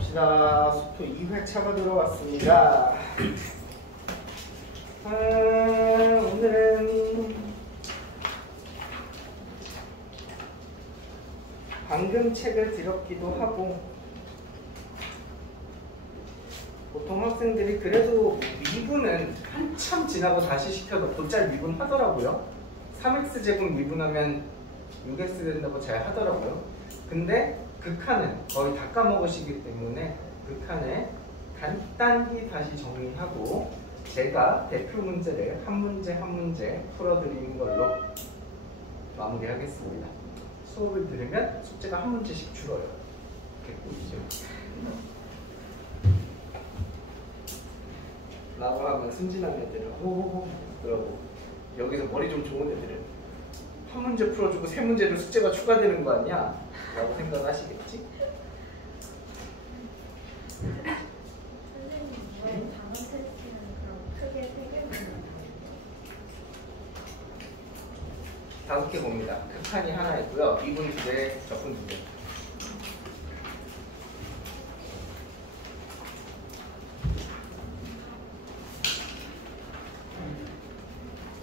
갑시다. 수표 2회차가 들어왔습니다. 오늘은 방금 책을 들었기도 하고, 보통 학생들이 그래도 미분은 한참 지나고 다시 시켜도 곧잘 미분하더라고요. 3x 제곱 미분하면 6x 된다고 잘 하더라고요. 근데 극한은 거의 다 까먹으시기 때문에 극한에 간단히 다시 정리하고 제가 대표 문제를 한 문제 한 문제 풀어드리는 걸로 마무리하겠습니다. 수업을 들으면 숙제가 한 문제씩 줄어요. 개꿀이죠. 라고 하면 순진한 애들은 호호호 그러고, 여기서 머리 좀 좋은 애들은 한 문제 풀어주고 세 문제도 숙제가 추가되는 거 아니야? 라고 생각하시겠지? 선생님, 왜 단원 테스트는 그럼 크게 3개만 나와요? 5개 봅니다. 극한이 하나 있고요. 미분 2개, 적분 2개.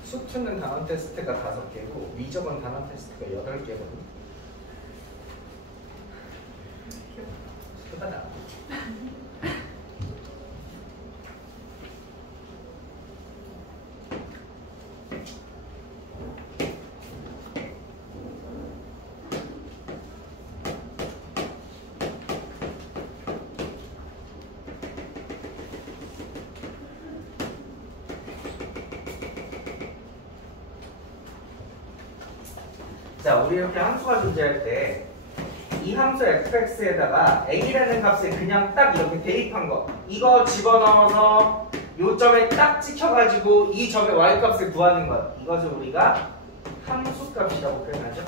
수투는 단원 테스트가 5개고 미적은 단원 테스트가 8개거든요. 수투가 나와. 자, 우리 이렇게 함수가 존재할 때 이 함수 fx에다가 a라는 값을 그냥 딱 이렇게 대입한 거, 이거 집어넣어서 요 점에 딱 찍혀가지고 이 점의 y값을 구하는 것, 이것을 우리가 함수값이라고 표현하죠.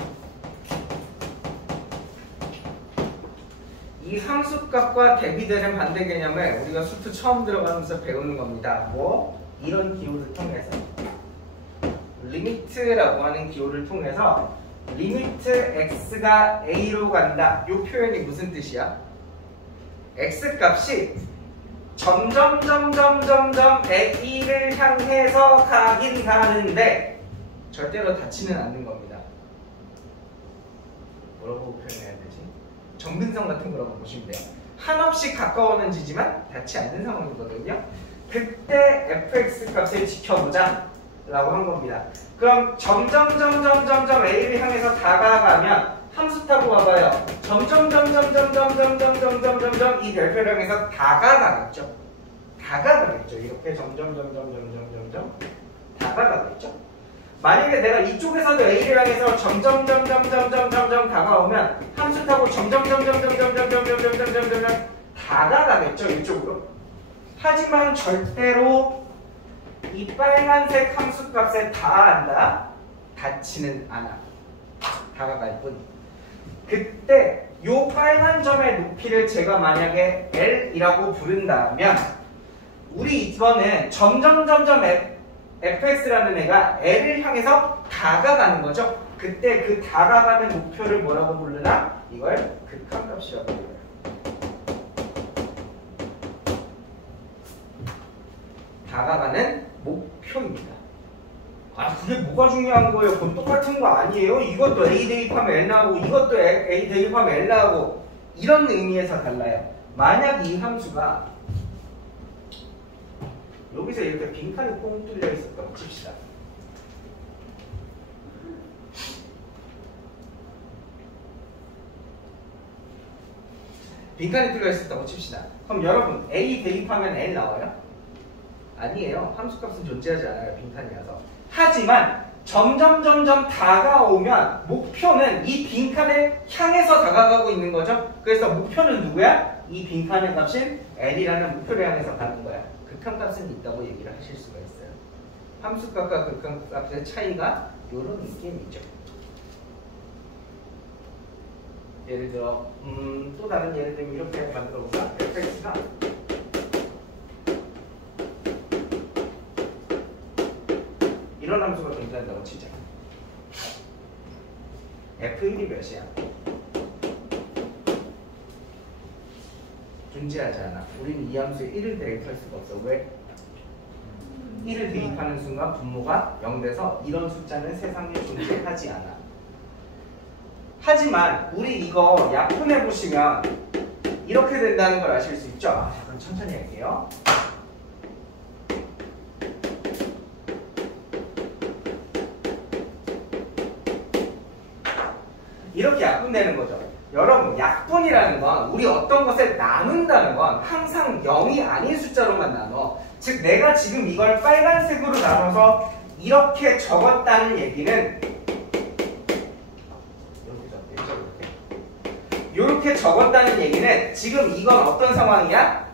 이 함수값과 대비되는 반대 개념을 우리가 수투 처음 들어가면서 배우는 겁니다. 뭐? 이런 기호를 통해서, 리미트라고 하는 기호를 통해서 리미트 x가 a로 간다. 이 표현이 무슨 뜻이야? x 값이 점점 a를 향해서 가긴 가는데 절대로 닿지는 않는 겁니다. 뭐라고 표현해야 되지? 정근성 같은 거라고 보시면 돼요. 한없이 가까워지지만 닿지 않는 상황이거든요. 그때 fx 값을 지켜보자 라고 한 겁니다. 그럼 점점 a를 향해서 다가가면 함수 타고 와봐요. 점점 이 별표를 향해서 다가가겠죠. 이렇게 점점 다가가겠죠. 만약에 내가 이쪽에서도 a를 향해서 점점 다가오면 함수 타고 점점 다가가겠죠. 이쪽으로. 하지만 절대로 이 빨간색 함수값에 닿지는 않아. 다가갈 뿐. 그때 요 빨간 점의 높이를 제가 만약에 L이라고 부른다면 우리 이거는 점점 fx라는 애가 L을 향해서 다가가는 거죠. 그때 그 다가가는 목표를 뭐라고 부르나? 이걸 극한값이라고 불러요. 다가가는 목표입니다. 아, 그게 뭐가 중요한 거예요? 그건 똑같은 거 아니에요? 이것도 A 대입하면 L 나오고 이것도 A 대입하면 L 나오고, 이런 의미에서 달라요. 만약 이 함수가 여기서 이렇게 빈칸이 뻥 뚫려 있었다고 칩시다. 빈칸이 뚫려 있었다고 칩시다. 그럼 여러분, A 대입하면 L 나와요? 아니에요. 함수값은 존재하지 않아요. 빈칸이라서. 하지만 점점 다가오면 목표는 이 빈칸을 향해서 다가가고 있는 거죠. 그래서 목표는 누구야? 이 빈칸의 값인 L이라는 목표를 향해서 가는 거야. 극한값은 있다고 얘기를 하실 수가 있어요. 함수값과 극한값의 차이가 이런 느낌이죠. 예를 들어 또 다른 예를 들면 이렇게 만들어 볼까? fx가 이런 함수가 존재한다고 치자. F1이 몇이야? 존재하지 않아. 우리는 이 함수에 1을 대입할 수가 없어. 왜? 1을 대입하는 순간 분모가 0 돼서 이런 숫자는 세상에 존재하지 않아. 하지만 우리 이거 약분해 보시면 이렇게 된다는 걸 아실 수 있죠? 잠깐 천천히 할게요. 이렇게 약분되는 거죠. 여러분, 약분이라는 건 우리 어떤 것을 나눈다는 건 항상 0이 아닌 숫자로만 나눠. 즉 내가 지금 이걸 빨간색으로 나눠서 이렇게 적었다는 얘기는 이렇게 적었다는 얘기는 지금 이건 어떤 상황이야?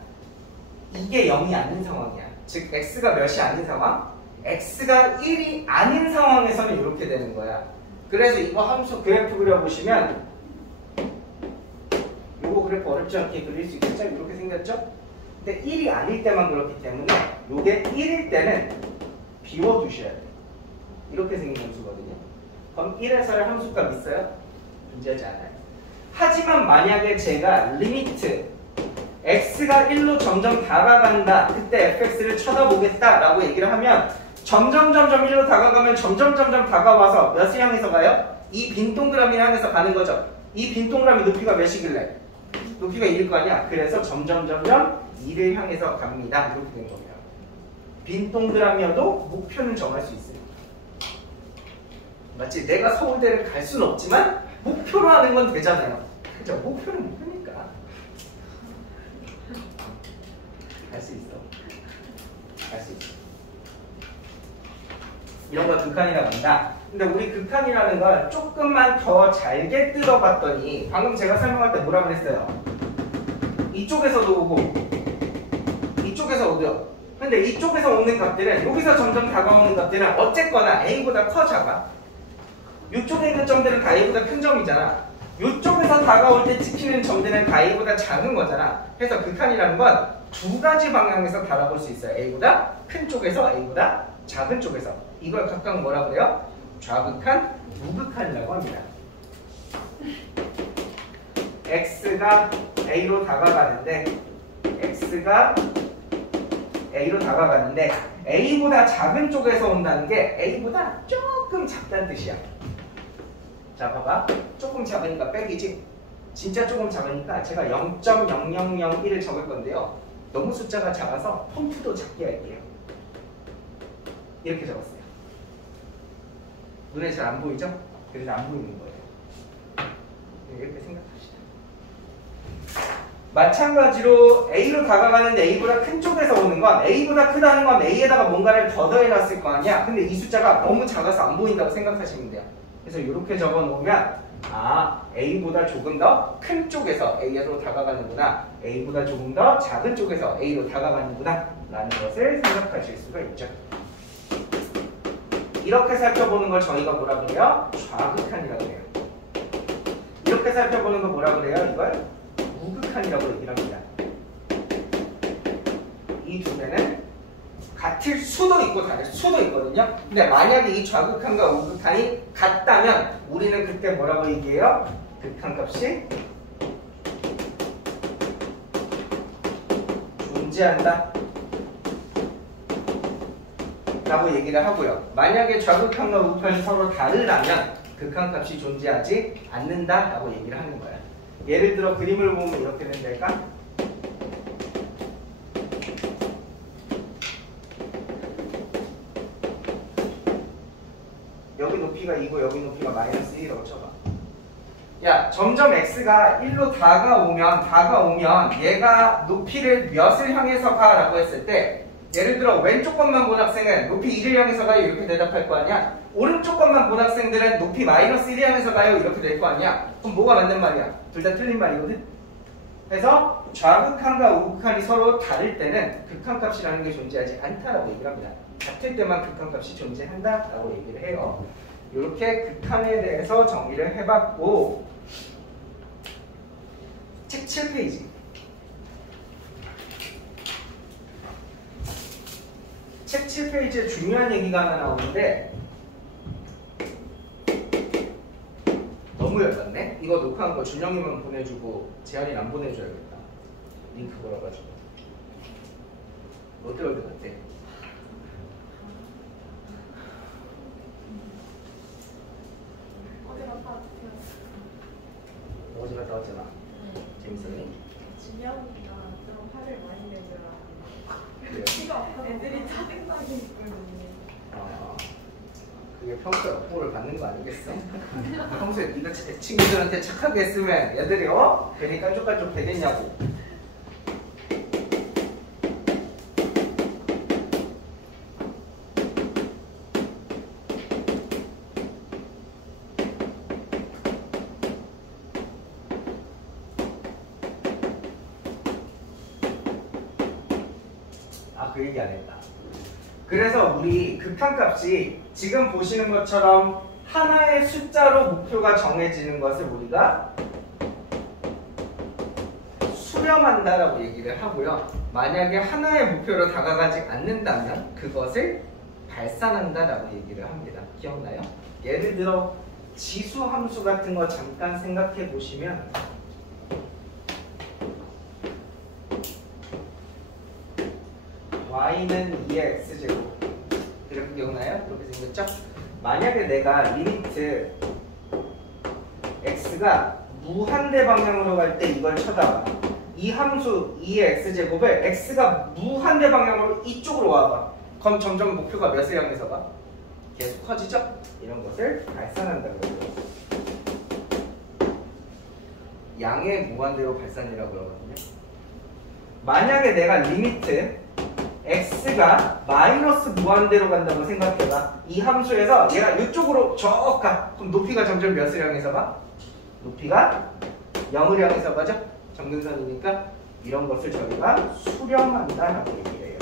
이게 0이 아닌 상황이야. 즉 x가 몇이 아닌 상황? x가 1이 아닌 상황에서는 이렇게 되는 거야. 그래서 이거 함수 그래프 그려보시면 요거 그래프 어렵지 않게 그릴 수 있겠죠? 이렇게 생겼죠? 근데 1이 아닐 때만 그렇기 때문에 요게 1일 때는 비워두셔야 돼요. 이렇게 생긴 함수거든요. 그럼 1에서의 함수값 있어요? 존재하지 않아요. 하지만 만약에 제가 리미트 x가 1로 점점 다가간다. 그때 fx를 쳐다보겠다 라고 얘기를 하면 점점 1로 다가가면 점점 다가와서 몇을 향해서 가요? 이 빈 동그라미를 향해서 가는 거죠. 이 빈 동그라미 높이가 몇이길래? 높이가 1일 거 아니야? 그래서 점점 2를 향해서 갑니다. 이렇게 된 겁니다. 빈 동그라미여도 목표는 정할 수 있어요. 마치 내가 서울대를 갈 수는 없지만 목표로 하는 건 되잖아요. 그죠? 목표는 목표니까. 갈 수 있어. 갈 수 있어. 이런 걸 극한이라고 한다. 근데 우리 극한이라는 걸 조금만 더 잘게 뜯어봤더니 방금 제가 설명할 때 뭐라 그랬어요? 이쪽에서도 오고 이쪽에서 오죠. 근데 이쪽에서 오는 값들은 여기서 점점 다가오는 값들은 어쨌거나 A보다 커 작아. 이쪽에 있는 점들은 다 A보다 큰 점이잖아. 이쪽에서 다가올 때 찍히는 점들은 다 A보다 작은 거잖아. 그래서 극한이라는 건 두 가지 방향에서 바라볼 수 있어요. A보다 큰 쪽에서 A보다 작은 쪽에서. 이걸 각각 뭐라 그래요? 좌극한, 우극한이라고 합니다. X가 A로 다가가는데 A보다 작은 쪽에서 온다는 게 A보다 조금 작다는 뜻이야. 자, 봐봐. 조금 작으니까 빼기지. 진짜 조금 작으니까 제가 0.0001을 적을 건데요. 너무 숫자가 작아서 폰트도 작게 할게요. 이렇게 적었어요. 눈에 잘 안 보이죠? 그래서 안 보이는 거예요. 이렇게 생각합시다. 마찬가지로 A로 다가가는데 A보다 큰 쪽에서 오는 건 A보다 크다는 건 A에다가 뭔가를 더 더해놨을 거 아니야? 근데 이 숫자가 너무 작아서 안 보인다고 생각하시면 돼요. 그래서 이렇게 적어놓으면 A보다 조금 더 큰 쪽에서 A로 다가가는구나. A보다 조금 더 작은 쪽에서 A로 다가가는구나 라는 것을 생각하실 수가 있죠. 이렇게 살펴보는 걸 저희가 뭐라 그래요? 좌극한이라고 해요. 이렇게 살펴보는 걸 뭐라 그래요? 이걸 우극한이라고 얘기를 합니다. 이 두 개는 같을 수도 있고 다를 수도 있거든요. 근데 만약에 이 좌극한과 우극한이 같다면 우리는 그때 뭐라고 얘기해요? 극한값이 존재한다 라고 얘기를 하고요. 만약에 좌극한과 우극한이 서로 다르다면 극한값이 존재하지 않는다 라고 얘기를 하는 거야. 예를 들어 그림을 보면 이렇게 된달까? 여기 높이가 2고 여기 높이가 마이너스 1이라고 쳐봐. 야, 점점 x가 1로 다가오면 얘가 높이를 몇을 향해서 가? 라고 했을 때 예를 들어 왼쪽 것만 본 학생은 높이 1을 향해서 가요 이렇게 대답할 거 아니야? 오른쪽 것만 본 학생들은 높이 마이너스 1을 향해서 가요 이렇게 될 거 아니야? 그럼 뭐가 맞는 말이야? 둘 다 틀린 말이거든? 그래서 좌극한과 우극한이 서로 다를 때는 극한값이라는 게 존재하지 않다라고 얘기를 합니다. 같을 때만 극한값이 존재한다라고 얘기를 해요. 이렇게 극한에 대해서 정의를 해봤고 책 7페이지 책 7페이지에 중요한 얘기가 하나 나오는데 너무 열받네? 이거 녹화한 거 준영이만 보내주고 재현이는 안 보내줘야겠다. 링크 걸어가지고. 롯데월드 같대. 어디 갔다 왔어요? 어제 갔다 왔잖아. 재밌었니? 준영이가 좀 화를 많이 내더라. 그래요? 애들이 짜증나게 있거든요. 아, 그게 평소에 업보를 받는 거 아니겠어? 평소에 네가 친구들한테 착하게 했으면 애들이 괜히 깐족깐족 되겠냐고. 그 얘기 안 했다. 그래서 우리 극한값이 지금 보시는 것처럼 하나의 숫자로 목표가 정해지는 것을 우리가 수렴한다라고 얘기를 하고요. 만약에 하나의 목표로 다가가지 않는다면 그것을 발산한다라고 얘기를 합니다. 기억나요? 예를 들어 지수 함수 같은 거 잠깐 생각해 보시면 y는 2의 x제곱 이렇게 기억나요? 이렇게 생겼죠? 만약에 내가 리미트 x가 무한대 방향으로 갈 때 이걸 쳐다봐. 이 함수 2의 x제곱을 x가 무한대 방향으로 이쪽으로 와봐. 그럼 점점 목표가 몇을 향해서 가? 계속 커지죠? 이런 것을 발산한다고 해요. 양의 무한대로 발산이라고 그러거든요. 만약에 내가 리미트 x가 마이너스 무한대로 간다고 생각해봐. 이 함수에서 얘가 이쪽으로 쭉 가. 그럼 높이가 점점 몇을 향해서 가? 높이가 0을 향해서 가죠? 정근선이니까 이런 것을 저희가 수렴한다라고 얘기를 해요.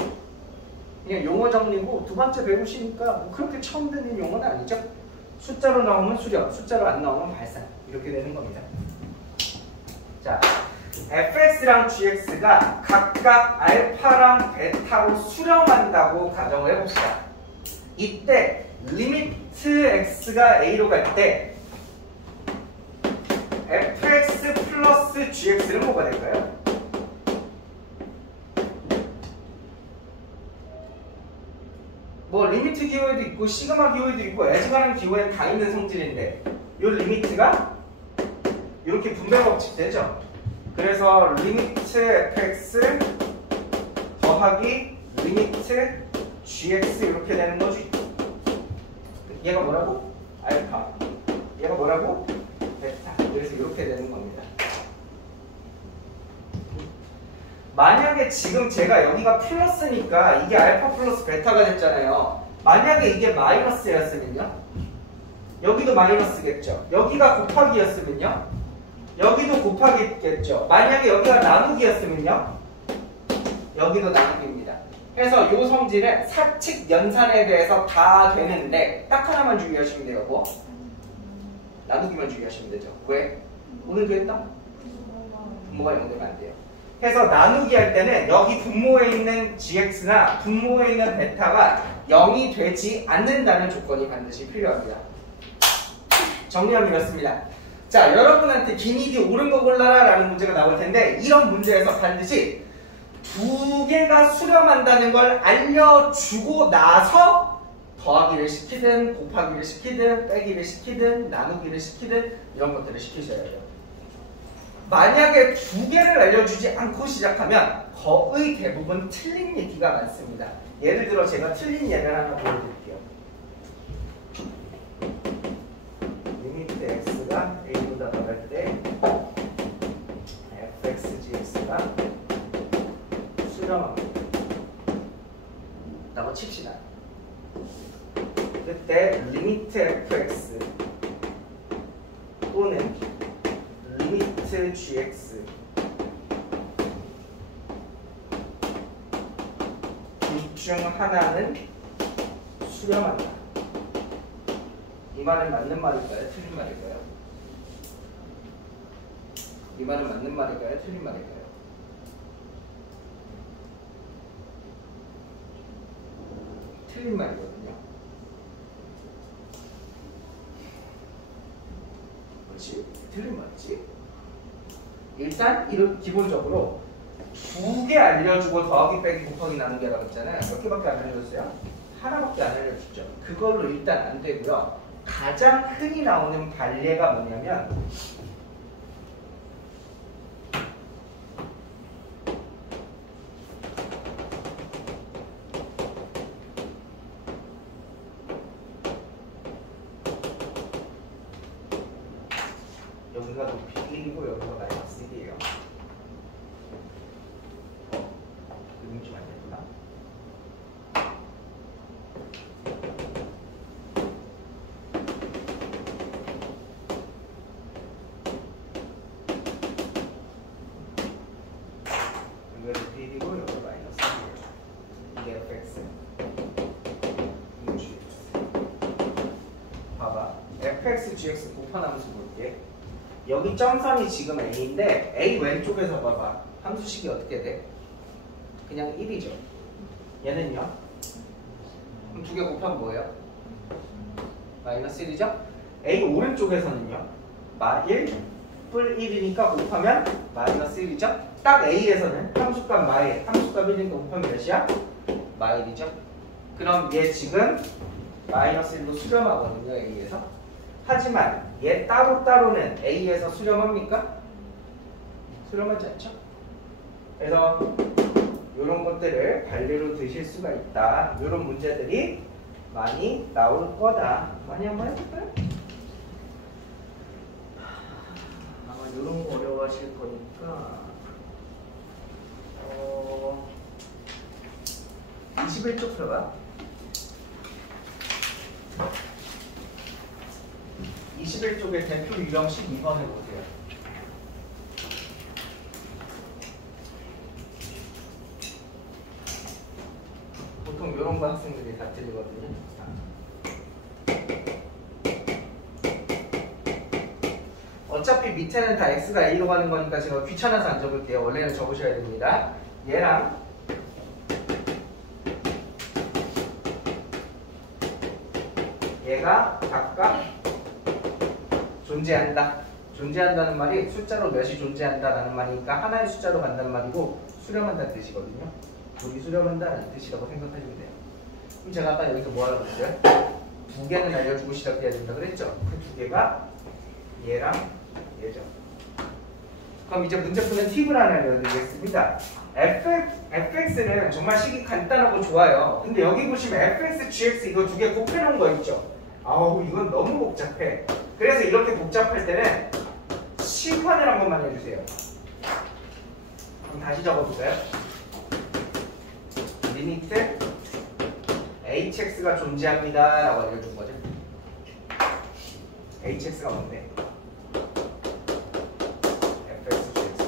그냥 용어 정리고 두 번째 배우시니까 뭐 그렇게 처음 듣는 용어는 아니죠? 숫자로 나오면 수렴, 숫자로 안 나오면 발산 이렇게 되는 겁니다. 자, fx랑 gx가 각각 알파랑 베타로 수렴한다고 가정을 해봅시다. 이때 리미트 x가 a로 갈 때 fx 플러스 gx는 뭐가 될까요? 뭐 리미트 기호에도 있고 시그마 기호에도 있고 에즈가는 기호에 다 있는 성질인데 이 리미트가 이렇게 분배 법칙 되죠? 그래서 리미트 fx 더하기 리미트 gx 이렇게 되는 거지. 얘가 뭐라고? 알파. 얘가 뭐라고? 베타. 그래서 이렇게 되는 겁니다. 만약에 지금 제가 여기가 플러스니까 이게 알파 플러스 베타가 됐잖아요. 만약에 이게 마이너스였으면요. 여기도 마이너스겠죠. 여기가 곱하기였으면요. 여기도 곱하기겠죠. 만약에 여기가 나누기였으면요. 여기도 나누기입니다. 그래서 이 성질은 사칙 연산에 대해서 다 되는데 딱 하나만 주의하시면 돼요. 뭐? 나누기만 주의하시면 되죠. 왜? 오늘도 했다? 분모가 0 되면 안 돼요. 그래서 나누기 할 때는 여기 분모에 있는 gx나 분모에 있는 베타가 0이 되지 않는다는 조건이 반드시 필요합니다. 정리하면 이렇습니다. 자, 여러분한테 기니디 옳은 거 골라라 라는 문제가 나올 텐데 이런 문제에서 반드시 두 개가 수렴한다는 걸 알려주고 나서 더하기를 시키든 곱하기를 시키든 빼기를 시키든 나누기를 시키든 이런 것들을 시키셔야 돼요. 만약에 두 개를 알려주지 않고 시작하면 거의 대부분 틀린 얘기가 많습니다. 예를 들어 제가 틀린 예를 하나 보여드릴게요. 리미트 x가 a보다 더할 때 fxgx가 수렴합니다. 라고 칩시다. 그때 리미트 fx 또는 리미트 gx 둘 중 하나는 수렴한다. 이 말은 맞는 말일까요? 틀린 말일까요? 이 말은 맞는 말일까요? 틀린 말일까요? 틀린 말이거든요. 그렇지? 틀린 말이지. 일단 기본적으로 두 개 알려주고 더하기 빼기 곱하기 나누기라고 했잖아요. 몇 개밖에 안 알려줬어요? 하나밖에 안 알려줬죠. 그걸로 일단 안 되고요. 가장 흔히 나오는 반례가 뭐냐면 여기가 높이 1이고 여기가 마이너스 1이에요. 그림이 좀 안 됐구나. 여기가 높이 1이고 여기가 마이너스 1이에요. 이게 fx, 이게 gx. 봐봐. fx, gx 곱하함수 볼게. 여기 점선이 지금 a인데 a 왼쪽에서 봐봐. 함수식이 어떻게 돼? 그냥 1이죠. 얘는요? 그럼 두 개 곱하면 뭐예요? 마이너스 1이죠? a 오른쪽에서는요? 1 뿔 1이니까 곱하면 마이너스 1이죠? 딱 a에서는 함수값 마일, 함수값 1이니까 곱하면 몇이야? 마일이죠? 그럼 얘 지금 마이너스 1로 수렴하거든요, a에서. 하지만 얘 따로따로는 a에서 수렴합니까? 수렴하지 않죠? 그래서 이런 것들을 반례로 드실 수가 있다. 이런 문제들이 많이 나올 거다. 많이 한번 해볼까요? 아마 이런 거 어려워하실 거니까 21쪽 펴봐. 21쪽에 대표 유형 12번 해보세요. 보통 이런 거 학생들이 다 틀리거든요. 어차피 밑에는 다 x가 a로 가는 거니까 제가 귀찮아서 안 적을게요. 원래는 적으셔야 됩니다. 얘랑 얘가 각각 존재한다. 존재한다는 말이 숫자로 몇이 존재한다라는 말이니까 하나의 숫자로 간다는 말이고 수렴한다는 뜻이거든요. 우리 수렴한다는 뜻이라고 생각하시면 돼요. 그럼 제가 아까 여기서 뭐 하라고 했어요? 두 개는 알려주고 시작해야 된다 그랬죠? 그 두 개가 얘랑 얘죠. 그럼 이제 문제 푸는 팁을 하나 알려드리겠습니다. fx는 정말 식이 간단하고 좋아요. 근데 여기 보시면 fx, gx 이거 두 개 곱해놓은 거 있죠? 아우 이건 너무 복잡해. 그래서 이렇게 복잡할 때는 심판을 한 번만 해주세요. 그럼 다시 적어볼까요? 리미트 hx가 존재합니다 라고 알려준 거죠. hx가 뭔데? fx, gx.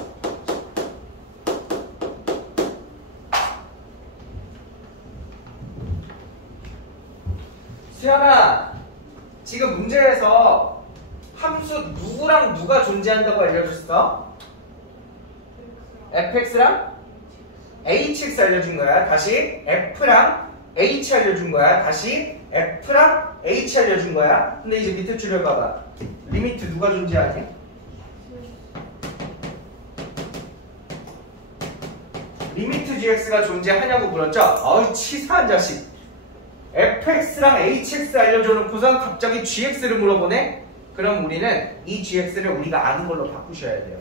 수연아, 지금 문제에서 함수 누구랑 누가 존재한다고 알려줬어? fx랑 hx 알려준 거야. 다시 f랑 h 알려준 거야. 다시 f랑 h 알려준 거야. 근데 이제 밑에 줄여봐봐. 리미트 누가 존재하지? 리미트 gx가 존재하냐고 물었죠? 어이 치사한 자식. fx랑 hx 알려줘놓고선 갑자기 gx를 물어보네? 그럼 우리는 이 gx를 우리가 아는 걸로 바꾸셔야 돼요.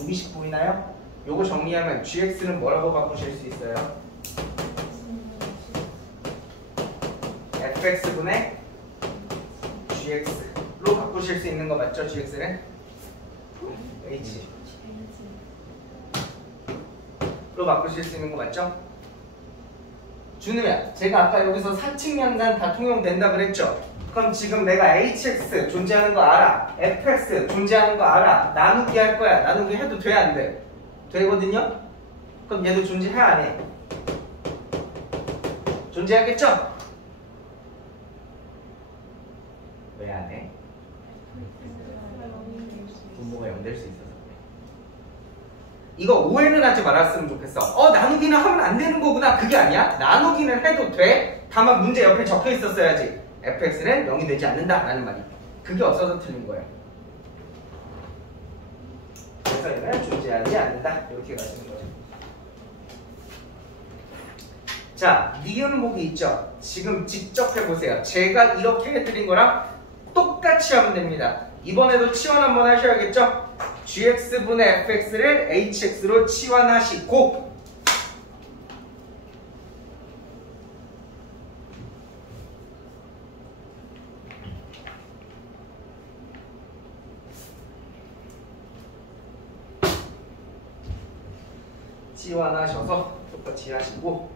여기식 보이나요? 요거 정리하면 gx는 뭐라고 바꾸실 수 있어요? fx분의 gx로 바꾸실 수 있는 거 맞죠? gx는? h 로 바꾸실 수 있는 거 맞죠? 준우야, 제가 아까 여기서 사칙연산 다 통용된다 그랬죠? 그럼 지금 내가 hx 존재하는 거 알아, fx 존재하는 거 알아, 나누기 할 거야. 나누기 해도 돼, 안 돼? 되거든요? 그럼 얘도 존재해, 안 해? 존재하겠죠? 왜 안 해? 분모가 0 될 수 있어서 그래. 이거 오해는 하지 말았으면 좋겠어. 나누기는 하면 안 되는 거구나. 그게 아니야. 나누기는 해도 돼. 다만 문제 옆에 적혀 있었어야지. fx는 0이 되지 않는다 라는 말이. 그게 없어서 틀린 거예요. 그래서 얘는 존재하지 않는다. 이렇게 가시는 거죠. 자, 니은목이 있죠? 지금 직접 해보세요. 제가 이렇게 해드린 거랑 똑같이 하면 됩니다. 이번에도 치환 한번 하셔야겠죠? gx분의 fx를 hx로 치환하시고 치환하셔서 똑같이 하시고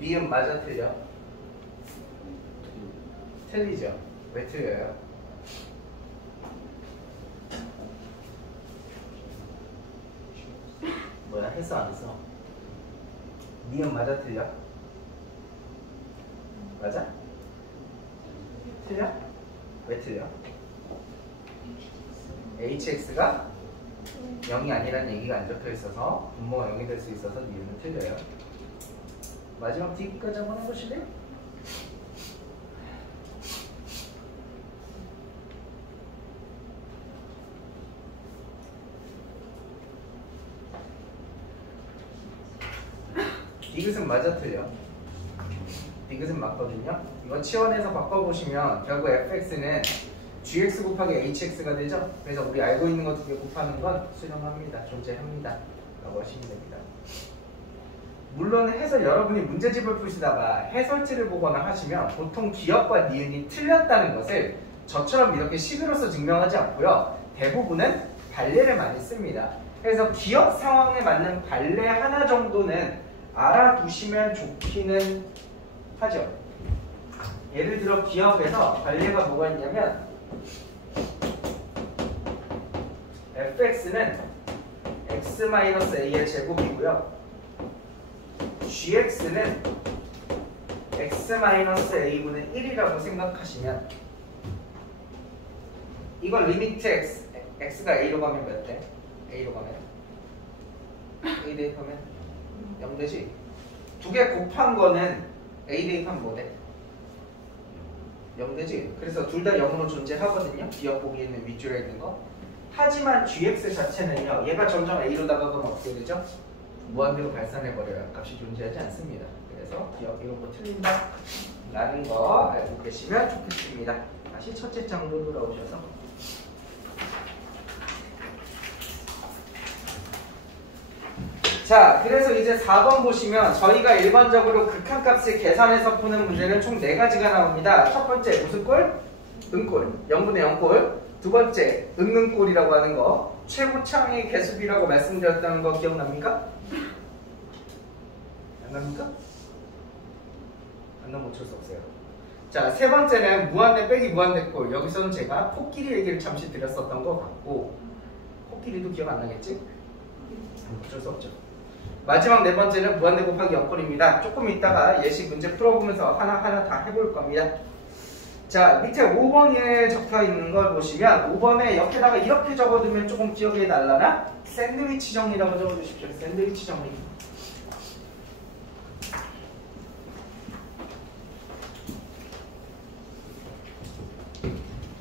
니은 맞아 틀려? 틀리죠? 왜 틀려요? 뭐야 했어 안 했어? 니은 맞아 틀려? 맞아? 틀려? 왜 틀려? hx가 0이 아니라는 얘기가 안 적혀 있어서 분모가 0이 될 수 있어서 니은은 틀려요. 마지막 D까지 한번 해보실래요? 디귿은 맞아 틀려? 디귿은 맞거든요. 이거 치환해서 바꿔보시면 결국 fx는 gx 곱하기 hx가 되죠? 그래서 우리 알고 있는 거 두 개 곱하는 건 수렴합니다. 존재합니다. 라고 하시면 됩니다. 물론 해설 여러분이 문제집을 푸시다가 해설지를 보거나 하시면 보통 기억과 니은이 틀렸다는 것을 저처럼 이렇게 식으로서 증명하지 않고요. 대부분은 발레를 많이 씁니다. 그래서 기억 상황에 맞는 발레 하나 정도는 알아두시면 좋기는 하죠. 예를 들어 기억에서 발레가 뭐가 있냐면 fx는 x-a의 제곱이고요. gx는 x-a분의 1이라고 생각하시면 이건 리미트 x가 a로 가면 몇 돼? a로 가면? a 대입하면 0 되지? 두 개 곱한 거는 a 대입하면 뭐 돼? 0 되지? 그래서 둘 다 0으로 존재하거든요. 기억 보기에 있는 윗줄에 있는 거. 하지만 gx 자체는요. 얘가 점점 a로 다가가면 어떻게 되죠? 무한대로 발산해버려요. 값이 존재하지 않습니다. 그래서 기억 이런 거 틀린다 라는 거 알고 계시면 좋겠습니다. 다시 첫째 장으로 돌아오셔서 자, 그래서 이제 4번 보시면 저희가 일반적으로 극한값을 계산해서 푸는 문제는 총 4가지가 나옵니다. 첫 번째 무슨 꼴? 은꼴, 0분의 0꼴. 두 번째 은근꼴이라고 하는 거. 최고창의 개수비라고 말씀드렸다는 거 기억납니까? 안 납니까? 안 나면 어쩔 수 없어요. 자, 세 번째는 무한대 빼기 무한대 꼴. 여기서는 제가 코끼리 얘기를 잠시 드렸었던 것 같고 코끼리도 기억 안 나겠지? 어쩔 수 없죠. 마지막 네 번째는 무한대 곱하기 0꼴입니다. 조금 있다가 예시 문제 풀어보면서 하나하나 다 해볼 겁니다. 자, 밑에 5번에 적혀 있는 걸 보시면 5번에 옆에다가 이렇게 적어두면 조금 기억이 날라나? 샌드위치 정리라고 적어주십시오. 샌드위치 정리.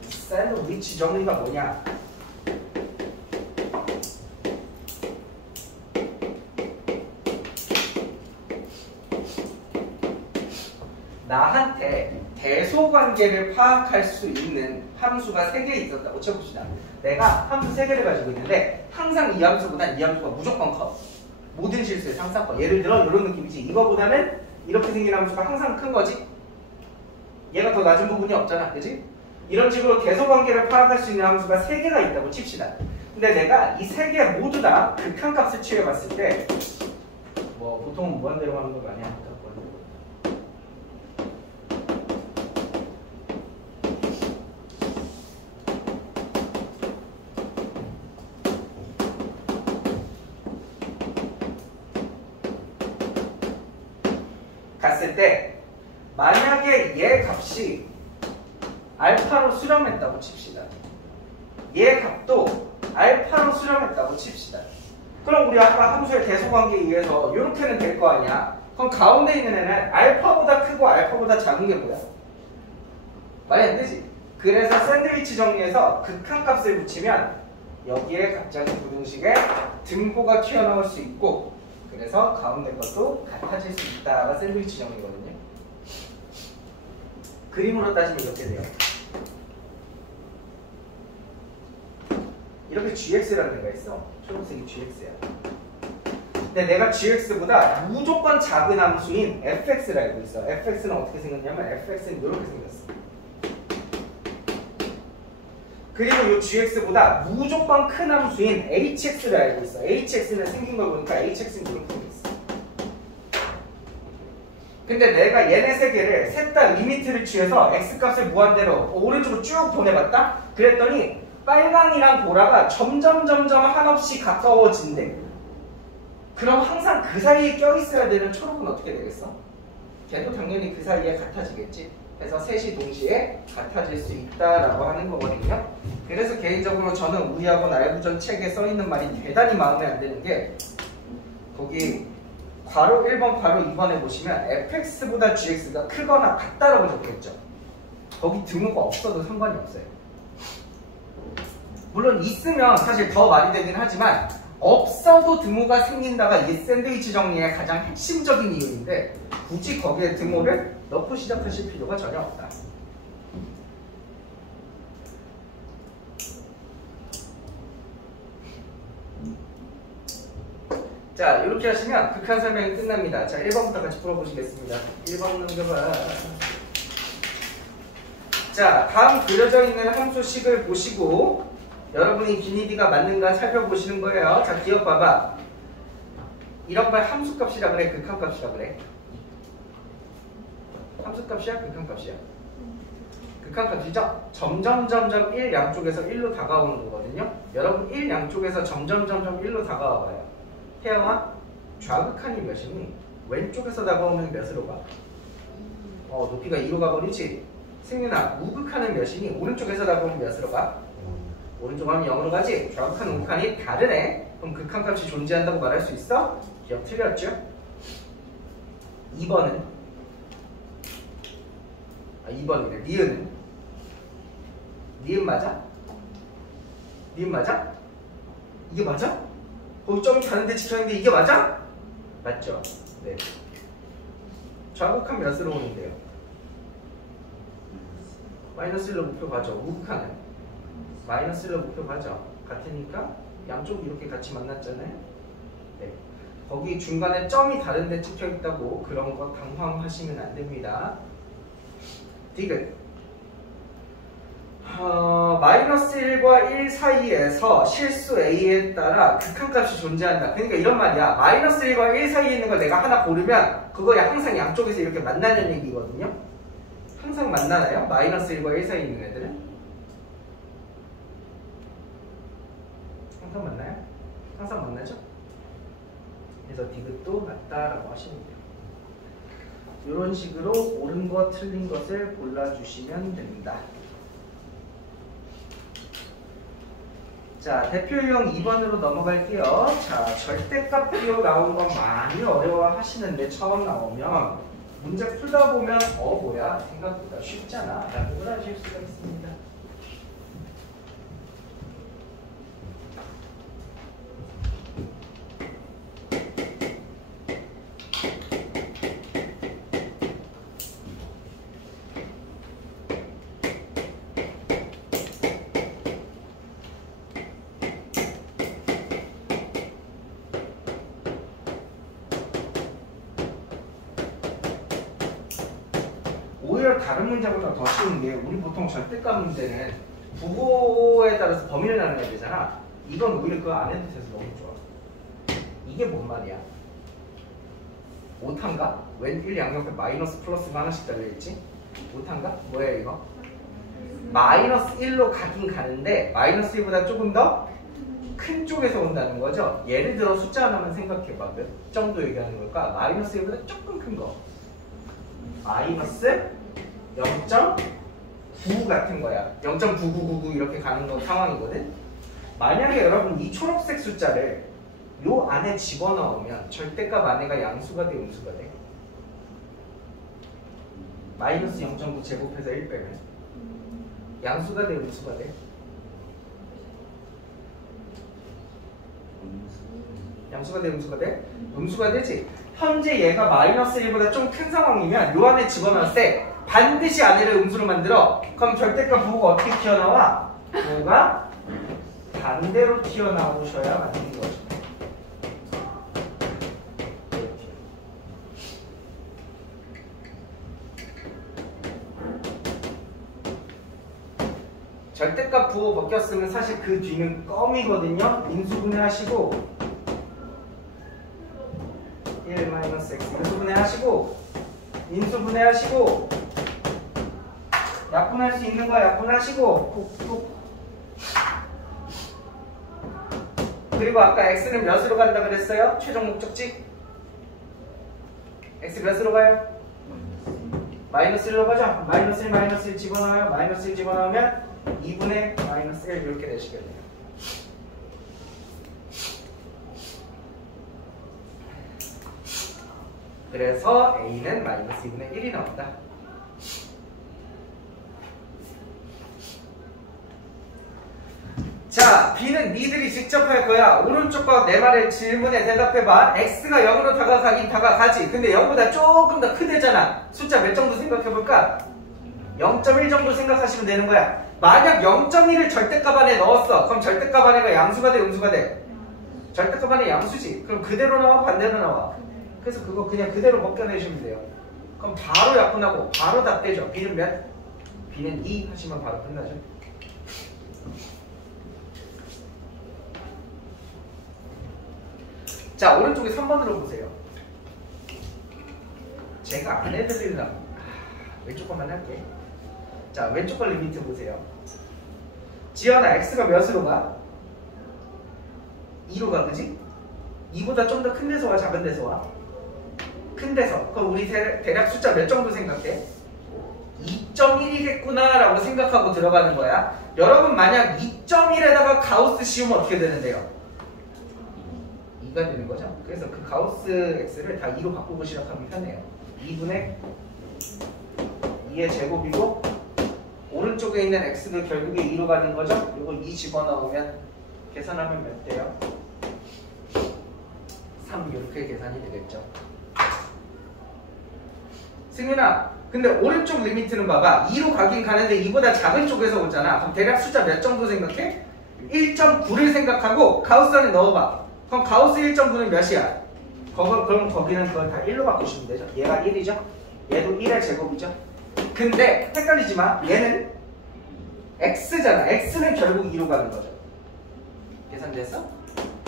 샌드위치 정리가 뭐냐? 나한테 대소관계를 파악할 수 있는 함수가 3개 있었다고 쳐봅시다. 내가 함수 3개를 가지고 있는데 항상 이 함수보단 이 함수가 무조건 커. 모든 실수에서 항상 커. 예를 들어 이런 느낌이지. 이거보다는 이렇게 생긴 함수가 항상 큰 거지. 얘가 더 낮은 부분이 없잖아. 그지? 이런 식으로 대소관계를 파악할 수 있는 함수가 3개가 있다고 칩시다. 근데 내가 이 3개 모두 다 극한값을 취해봤을 때 뭐 보통은 무한대로 하는 거 많이 하니까 갔을 때 만약에 얘 값이 알파로 수렴했다고 칩시다. 얘 값도 알파로 수렴했다고 칩시다. 그럼 우리 아까 함수의 대소관계에 의해서 이렇게는 될 거 아니야. 그럼 가운데 있는 애는 알파보다 크고 알파보다 작은 게 뭐야? 말이 안 되지. 그래서 샌드위치 정리해서 극한값을 붙이면 여기에 갑자기 부등식에 등호가 튀어나올 수 있고, 그래서 가운데 것도 같아질 수 있다가 샌드위치 정리거든요. 그림으로 따지면 이렇게 돼요. 이렇게 gx라는 애가 있어. 초록색이 gx야. 근데 내가 gx보다 무조건 작은 함수인 fx를 알고 있어. fx는 어떻게 생겼냐면 fx는 이렇게 생겼어. 그리고 이 gx보다 무조건 큰 함수인 hx를 알고 있어. hx는 생긴 걸 보니까 hx는 이렇게 생겼어. 근데 내가 얘네 세 개를 셋 다 리미트를 취해서 x값을 무한대로 오른쪽으로 쭉 보내봤다? 그랬더니 빨강이랑 보라가 점점 한없이 가까워진대. 그럼 항상 그 사이에 껴있어야 되는 초록은 어떻게 되겠어? 걔도 당연히 그 사이에 같아지겠지. 그래서 셋이 동시에 같아질 수 있다라고 하는 거거든요. 그래서 개인적으로 저는 우리하고 날부전 책에 써있는 말이 대단히 마음에 안 드는 게, 거기 괄호 1번, 괄호 2번에 보시면 fx보다 gx가 크거나 같다라고 적혀있죠. 거기 등호가 없어도 상관이 없어요. 물론 있으면 사실 더 말이 되긴 하지만 없어도 등호가 생긴다가 이 샌드위치 정리의 가장 핵심적인 이유인데, 굳이 거기에 등호를 넣고 시작하실 필요가 전혀 없다. 자, 이렇게 하시면 극한 설명이 끝납니다. 자, 1번부터 같이 풀어보시겠습니다. 1번 넘겨봐. 자, 다음 그려져 있는 함수식을 보시고 여러분이 기니디가 맞는가 살펴보시는 거예요. 자, 기억 봐봐. 이런 걸 함수값이라 그래, 극한값이라 그래? 함수값이야, 극한값이야? 극한값이죠? 점점 1 양쪽에서 1로 다가오는 거거든요. 여러분 1 양쪽에서 점점 1로 다가와봐요. 태영아, 좌극한이 몇이니? 왼쪽에서 다가오면 몇으로 가? 높이가 2로 가버리지? 승윤아, 우극한은 몇이니? 오른쪽에서 다가오면 몇으로 가? 오른쪽 하면 0으로 가지? 좌극한, 우극한이 다르네? 그럼 극한값이 존재한다고 말할 수 있어? 기억 틀렸죠? 2번은? 2번이래. 니은은? 니은 맞아? 니은 맞아? 이게 맞아? 거기 점이 다른데 지켜있는데 이게 맞아? 맞죠? 네. 좌극한 몇으로 오는데요? 마이너스 1로 목표 가죠. 우극한은? 마이너스 1로 목표 가죠. 같으니까 양쪽이 이렇게 같이 만났잖아요. 네. 거기 중간에 점이 다른데 찍혀있다고 그런 거 당황하시면 안 됩니다. 디귿. 마이너스 1과 1 사이에서 실수 A에 따라 극한값이 존재한다. 그러니까 이런 말이야. 마이너스 1과 1 사이에 있는 걸 내가 하나 고르면 그거에 항상 양쪽에서 이렇게 만나는 얘기거든요. 항상 만나나요? 마이너스 1과 1 사이에 있는 애들은? 항상 만나요? 항상 만나죠? 그래서 디귿도 맞다라고 하시면 돼요. 이런 식으로 옳은 것, 틀린 것을 골라주시면 됩니다. 자, 대표 유형 2번으로 넘어갈게요. 자, 절대값으로 나온 건 많이 어려워하시는데 처음 나오면 문제 풀다 보면 뭐야? 생각보다 쉽잖아 라고 하실 수가 있습니다. 오히려 다른 문제보다 더 쉬운 게, 우리 보통 절대값 문제는 부호에 따라서 범위를 나눠야 되잖아. 이건 오히려 그거 안 해도 돼서 너무 좋아. 이게 뭔 말이야? 오탄가? 웬 1 양옆에 마이너스 플러스가 하나씩 달려있지? 오탄가? 뭐야 이거? 마이너스 1로 가긴 가는데 마이너스 1보다 조금 더 큰 쪽에서 온다는 거죠. 예를 들어 숫자 하나만 생각해봐. 몇 정도 얘기하는 걸까? 마이너스 1보다 조금 큰 거. 마이너스 0.9 같은 거야. 0.9999 이렇게 가는 건 상황이거든. 만약에 여러분 이 초록색 숫자를 요 안에 집어넣으면 절대값 안에가 양수가 돼, 음수가 돼? 마이너스 0.9 제곱해서 1 빼면 양수가 돼, 음수가 돼? 양수가 돼, 음수가 돼? 음수가 되지. 현재 얘가 마이너스 1보다 좀 큰 상황이면 요 안에 집어넣을 때 반드시 안에를 음수로 만들어. 그럼 절대값 부호가 어떻게 튀어나와? 부호가 반대로 튀어나오셔야 맞는 거죠. 절대값 부호 바뀌었으면 사실 그 뒤는 껌이거든요. 인수분해 하시고 1-x 인수분해 하시고 인수분해 하시고 약분할 수 있는 거 약분하시고 톡톡. 그리고 아까 x는 몇으로 간다 그랬어요? 최종 목적지 x 몇으로 가요? 마이너스 1로 가죠? 마이너스 1 마이너스 1 집어넣어요. 마이너스 1 집어넣으면 2분의 마이너스 1 이렇게 되시겠네요. 그래서 a는 마이너스 2분의 1이 나온다. 자, b는 니들이 직접 할 거야. 오른쪽과 내 말의 질문에 대답해봐. x가 0으로 다가가긴 다가가지. 근데 0보다 조금 더 크대잖아. 숫자 몇 정도 생각해볼까? 0.1 정도 생각하시면 되는 거야. 만약 0.1을 절대값 안에 넣었어. 그럼 절대값 안에가 양수가 돼, 음수가 돼? 절대값 안에 양수지. 그럼 그대로 나와, 반대로 나와? 그래서 그거 그냥 그대로 벗겨내시면 돼요. 그럼 바로 약분하고 바로 답 되죠. b는 몇? b는 2 하시면 바로 끝나죠. 자, 오른쪽에 3번으로 보세요. 제가 안 해드리려고 왼쪽 것만 할게. 자, 왼쪽 걸 리미트 보세요. 지연아, x가 몇으로 가? 2로 가, 그지? 2보다 좀 더 큰 데서 와, 작은 데서 와? 큰 데서. 그럼 우리 대략 숫자 몇 정도 생각해? 2.1이겠구나 라고 생각하고 들어가는 거야. 여러분, 만약 2.1에다가 가우스 씌우면 어떻게 되는데요? 2가 되는 거죠. 그래서 그 가우스 x를 다 2로 바꾸고 시작하면 편해요. 2분의 2의 제곱이고 오른쪽에 있는 x도 결국에 2로 가는 거죠. 이걸 2 집어넣으면 계산하면 몇 돼요? 3 이렇게 계산이 되겠죠. 승윤아, 근데 오른쪽 리미트는 봐봐. 2로 가긴 가는데 2보다 작은 쪽에서 오잖아. 그럼 대략 숫자 몇 정도 생각해? 1.9를 생각하고 가우스 안에 넣어봐. 그럼 가우스 1.9는 몇이야? 그럼 거기는 그걸 다 1로 바꾸시면 되죠. 얘가 1이죠? 얘도 1의 제곱이죠? 근데 헷갈리지 마. 얘는 x잖아. x는 결국 2로 가는 거죠. 계산됐어?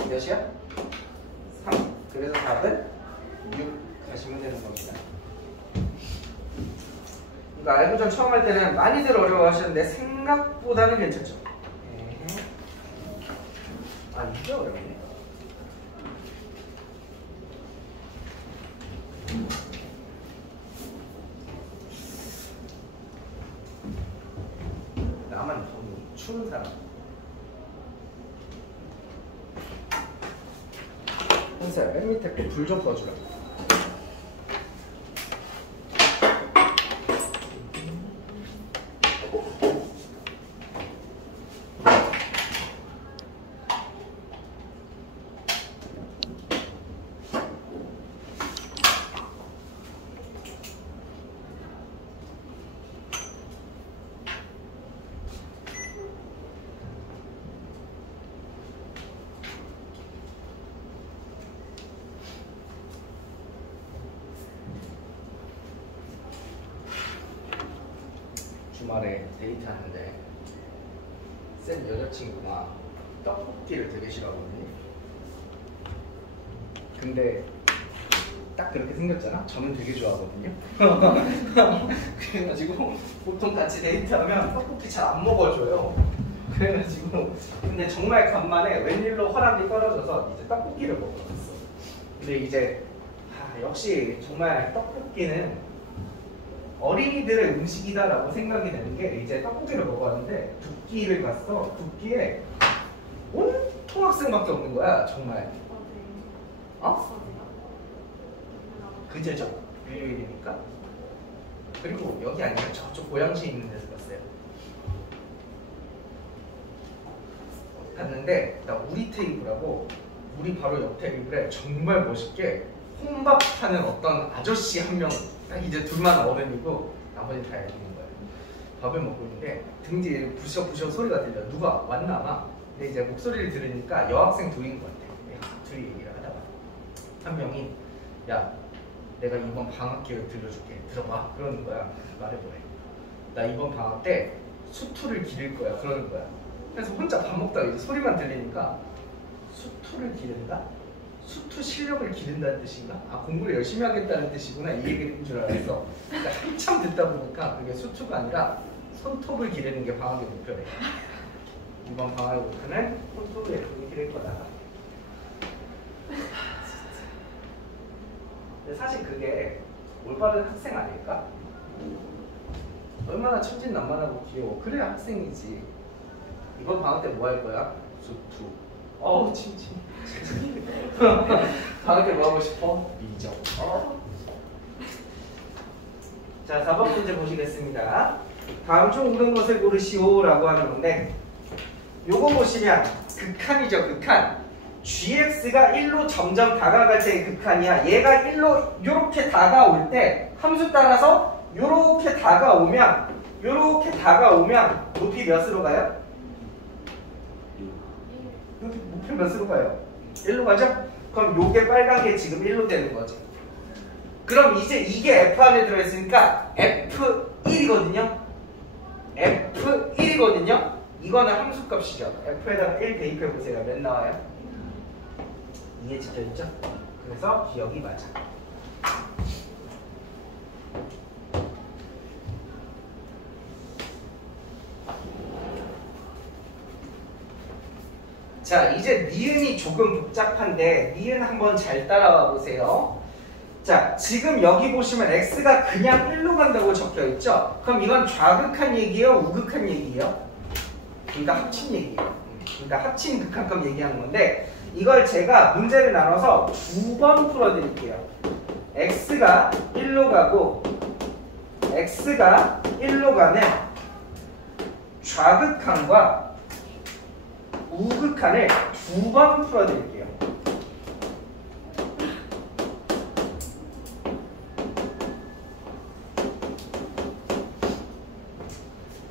몇이야? 3. 그래서 답은 6 가시면 되는 겁니다. 이거 알고 전 처음 할 때는 많이들 어려워하시는데 생각보다는 괜찮죠? 아, 이게 어렵네. 나만 너무 추운 사람. 현수야, 맨 밑에 거 불 좀 꺼주라. 주말에 데이트하는데 쌤 여자친구가 떡볶이를 되게 싫어하거든요. 근데 딱 그렇게 생겼잖아? 저는 되게 좋아하거든요. 그래가지고 보통 같이 데이트하면 떡볶이 잘 안 먹어줘요. 그래가지고 근데 정말 간만에 웬일로 허락이 떨어져서 이제 떡볶이를 먹으러 갔어. 근데 이제 역시 정말 떡볶이는 어린이들의 음식이다라고 생각이 되는 게 이제 떡볶이를 먹었는데 두끼를 갔어. 두끼에 온통 학생밖에 없는 거야. 정말. 어? 그제죠? 일요일이니까. 그리고 여기 아니라 저쪽 고양시에 있는 데서 갔어요. 갔는데 나 우리 테이블하고 우리 바로 옆 테이블에 정말 멋있게 혼밥하는 어떤 아저씨 한 명 딱 이제 둘만 어른이고 나머지 다 애기인 거예요. 밥을 먹고 있는데 등 뒤에 부셔부셔 소리가 들려. 누가 왔나 아마. 근데 이제 목소리를 들으니까 여학생 둘인 것 같아. 둘이 얘기를 하다가 한 명이 야 내가 이번 방학 계획 들려줄게. 들어봐. 그러는 거야. 말해보래. 나 이번 방학 때 수투를 기를 거야. 그러는 거야. 그래서 혼자 밥 먹다가 이제 소리만 들리니까 수투를 기른다? 수투 실력을 기른다는 뜻인가? 아 공부를 열심히 하겠다는 뜻이구나 이 얘기인 줄 알았어. 그러니까 한참 듣다 보니까 그게 수투가 아니라 손톱을 기르는 게 방학의 목표래. 이번 방학의 목표는 손톱을 예쁘게 기를 거다. 근데 사실 그게 올바른 학생 아닐까? 얼마나 천진난만하고 귀여워. 그래야 학생이지. 이번 방학 때 뭐 할 거야? 수투. 어우 침침. 방학 때 뭐 하고 싶어? 미적. 자 4번 문제 보시겠습니다. 다음 중 옳은 것을 고르시오 라고 하는 건데 요거 보시면 극한이죠. 극한. gx가 1로 점점 다가갈 때의 극한이야. 얘가 1로 요렇게 다가올 때 함수 따라서 요렇게 다가오면 높이 몇으로 가요? 여기 목표 몇으로 가요? 1로 가죠? 그럼 요게 빨간 게 지금 1로 되는 거죠. 그럼 이제 이게 F 안에 들어있으니까 F1이거든요? F1이거든요? 이거는 함수값이죠. F에다가 1 대입해보세요. 몇 나와요? 2에 찍혀있죠? 그래서 기억이 맞아. 자 이제 니은이 조금 복잡한데 니은 한번 잘 따라와 보세요. 자 지금 여기 보시면 x가 그냥 1로 간다고 적혀있죠? 그럼 이건 좌극한 얘기예요? 우극한 얘기예요? 그러니까 합친 얘기예요. 그러니까 합친 극한값 얘기하는 건데 이걸 제가 문제를 나눠서 2번 풀어드릴게요. x가 1로 가고 x가 1로 가는 좌극한과 우극한을 2번 풀어드릴게요.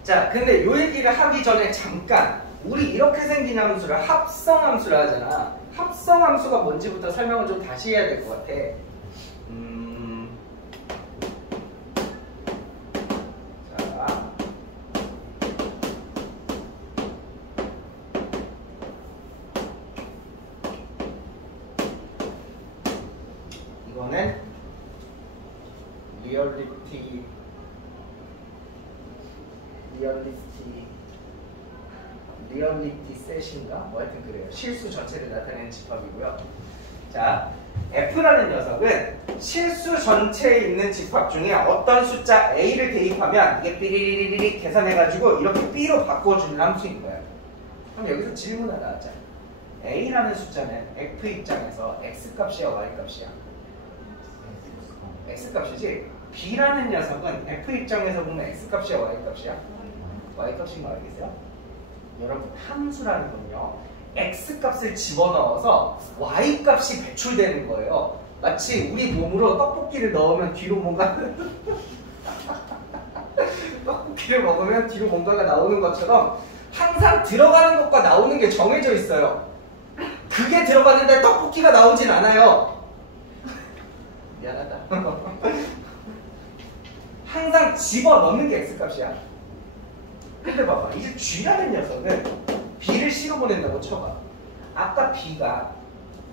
자, 근데 요 얘기를 하기 전에 잠깐 우리 이렇게 생긴 함수를 합성함수라 하잖아. 합성함수가 뭔지부터 설명을 좀 다시 해야 될 것 같아. 자, 이거는 리얼리티 셋인가? 뭐 하여튼 그래요. 실수 전체를 나타내는 집합이고요. 자, F라는 녀석은 실수 전체에 있는 집합 중에 어떤 숫자 A를 대입하면 이게 삐리리리리 계산해가지고 이렇게 B로 바꿔주는 함수인 거예요. 그럼 여기서 질문 하나 하자. A라는 숫자는 F 입장에서 X값이야 Y값이야? X값이지? B라는 녀석은 F 입장에서 보면 X값이야 Y값이야? Y값인 거 알겠어요? 여러분 함수라는 건요 X값을 집어넣어서 Y값이 배출되는 거예요. 마치 우리 몸으로 떡볶이를 넣으면 뒤로 뭔가 떡볶이를 먹으면 뒤로 뭔가가 나오는 것처럼 항상 들어가는 것과 나오는 게 정해져 있어요. 그게 들어갔는데 떡볶이가 나오진 않아요. 미안하다. 항상 집어넣는 게 X값이야. 근데 봐봐, 이제 G라는 녀석은 B를 C로 보낸다고 쳐봐. 아까 B가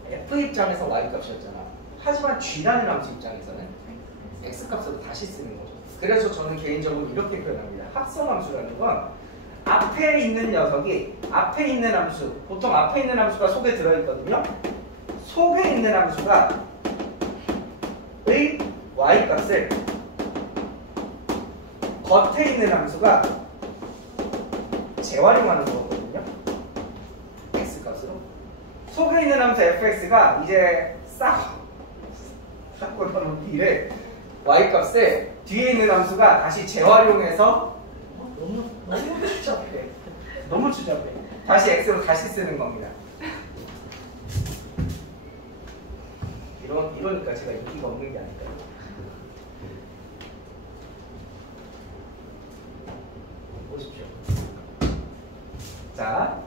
F 입장에서 Y값이었잖아. 하지만 G라는 함수 입장에서는 X값으로 다시 쓰는 거죠. 그래서 저는 개인적으로 이렇게 표현합니다. 합성함수라는 건 앞에 있는 녀석이 앞에 있는 함수, 보통 앞에 있는 함수가 속에 들어있거든요. 속에 있는 함수가 의 Y값을 겉에 있는 함수가 재활용하는 거거든요. x값으로. 속에 있는 함수 fx가 이제 싹 걷어놓은 뒤에 y값을 뒤에 있는 함수가 다시 재활용해서 너무 추잡해. 너무 추잡해. 다시 x로 다시 쓰는 겁니다. 이러니까 제가 인기가 없는 게 아닐까요? 보십시오. 자,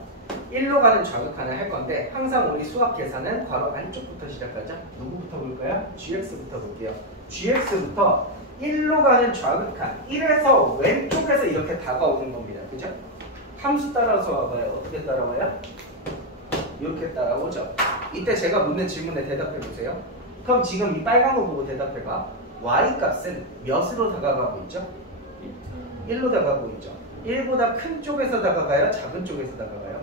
1로 가는 좌극한을 할 건데 항상 우리 수학 계산은 괄호 안쪽부터 시작하죠. 누구부터 볼까요? gx부터 볼게요. gx부터 1로 가는 좌극한 1에서 왼쪽에서 이렇게 다가오는 겁니다. 그죠? 함수 따라서 와봐요. 어떻게 따라와요? 이렇게 따라오죠. 이때 제가 묻는 질문에 대답해 보세요. 그럼 지금 이 빨간 거 보고 대답해봐. y값은 몇으로 다가가고 있죠? 1로 다가가고 있죠. 1보다 큰 쪽에서 다가가요? 작은 쪽에서 다가가요?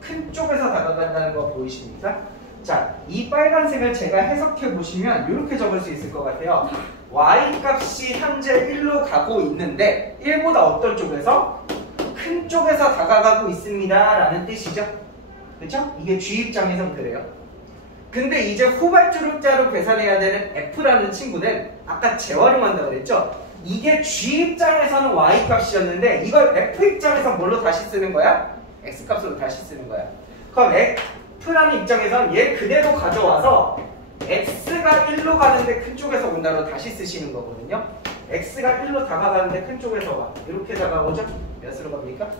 큰 쪽에서 다가간다는 거 보이십니까? 자, 이 빨간색을 제가 해석해 보시면 이렇게 적을 수 있을 것 같아요. y값이 현재 1로 가고 있는데 1보다 어떤 쪽에서? 큰 쪽에서 다가가고 있습니다 라는 뜻이죠. 그렇죠? 이게 G 입장에선 그래요. 근데 이제 후발주자로 계산해야 되는 F라는 친구는 아까 재활용한다고 그랬죠? 이게 G 입장에서는 Y값이었는데 이걸 F 입장에서 뭘로 다시 쓰는 거야? X값으로 다시 쓰는 거야. 그럼 F라는 입장에서는 얘 그대로 가져와서 X가 1로 가는데 큰 쪽에서 온다로 다시 쓰시는 거거든요. X가 1로 다가가는데 큰 쪽에서 와. 이렇게 다가오죠? 몇으로 갑니까?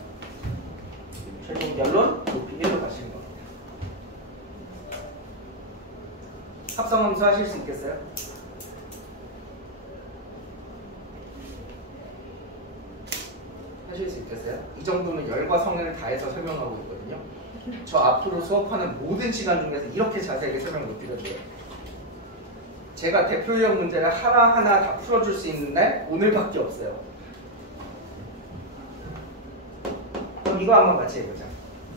최종 결론 높이 1로 가시는 겁니다. 합성함수 하실 수 있겠어요? 하실 수 있겠어요? 이 정도는 열과 성의를 다해서 설명하고 있거든요. 저 앞으로 수업하는 모든 시간 중에서 이렇게 자세하게 설명을 못 드려줘요. 제가 대표 유형 문제를 하나하나 다 풀어줄 수 있는 날 오늘밖에 없어요. 그럼 이거 한번 같이 해보자.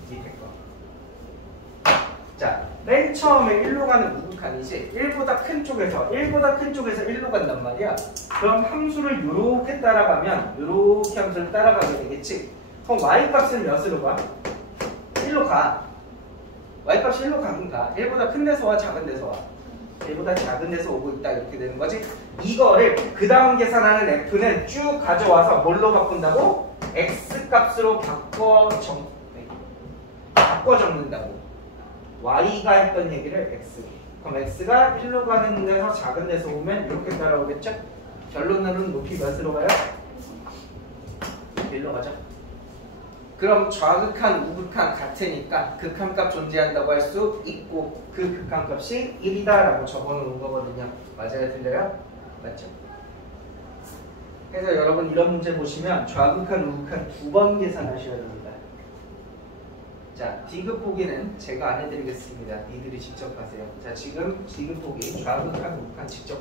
밑에 거. 자, 맨 처음에 1로 가는 우극한이지 1보다 큰 쪽에서 1로 간단 말이야. 그럼 함수를 요렇게 따라가면 요렇게 함수를 따라가게 되겠지. 그럼 y값은 몇으로 가? 1로 가. y값이 1로 가긴 가. 1보다 큰 데서 와, 작은 데서 와. 1보다 작은 데서 오고 있다 이렇게 되는 거지. 이거를 그 다음 계산하는 f는 쭉 가져와서 뭘로 바꾼다고? x값으로 바꿔 적는다고. y가 했던 얘기를 x. 그럼 x가 1로 가는 데서 작은 데서 오면 이렇게 따라오겠죠? 결론으로는 높이 몇으로 가요? 1로 가죠. 그럼 좌극한, 우극한 같으니까 극한값 존재한다고 할 수 있고 그 극한값이 1이다 라고 적어놓은 거거든요. 맞아요? 들려요? 맞죠? 그래서 여러분 이런 문제 보시면 좌극한, 우극한 두 번 계산하셔야 됩니다. 자, 디귿 보기는 제가 안 해드리겠습니다. 니들이 직접 하세요. 자, 지금 디귿 보기 좌극한, 우극한 직접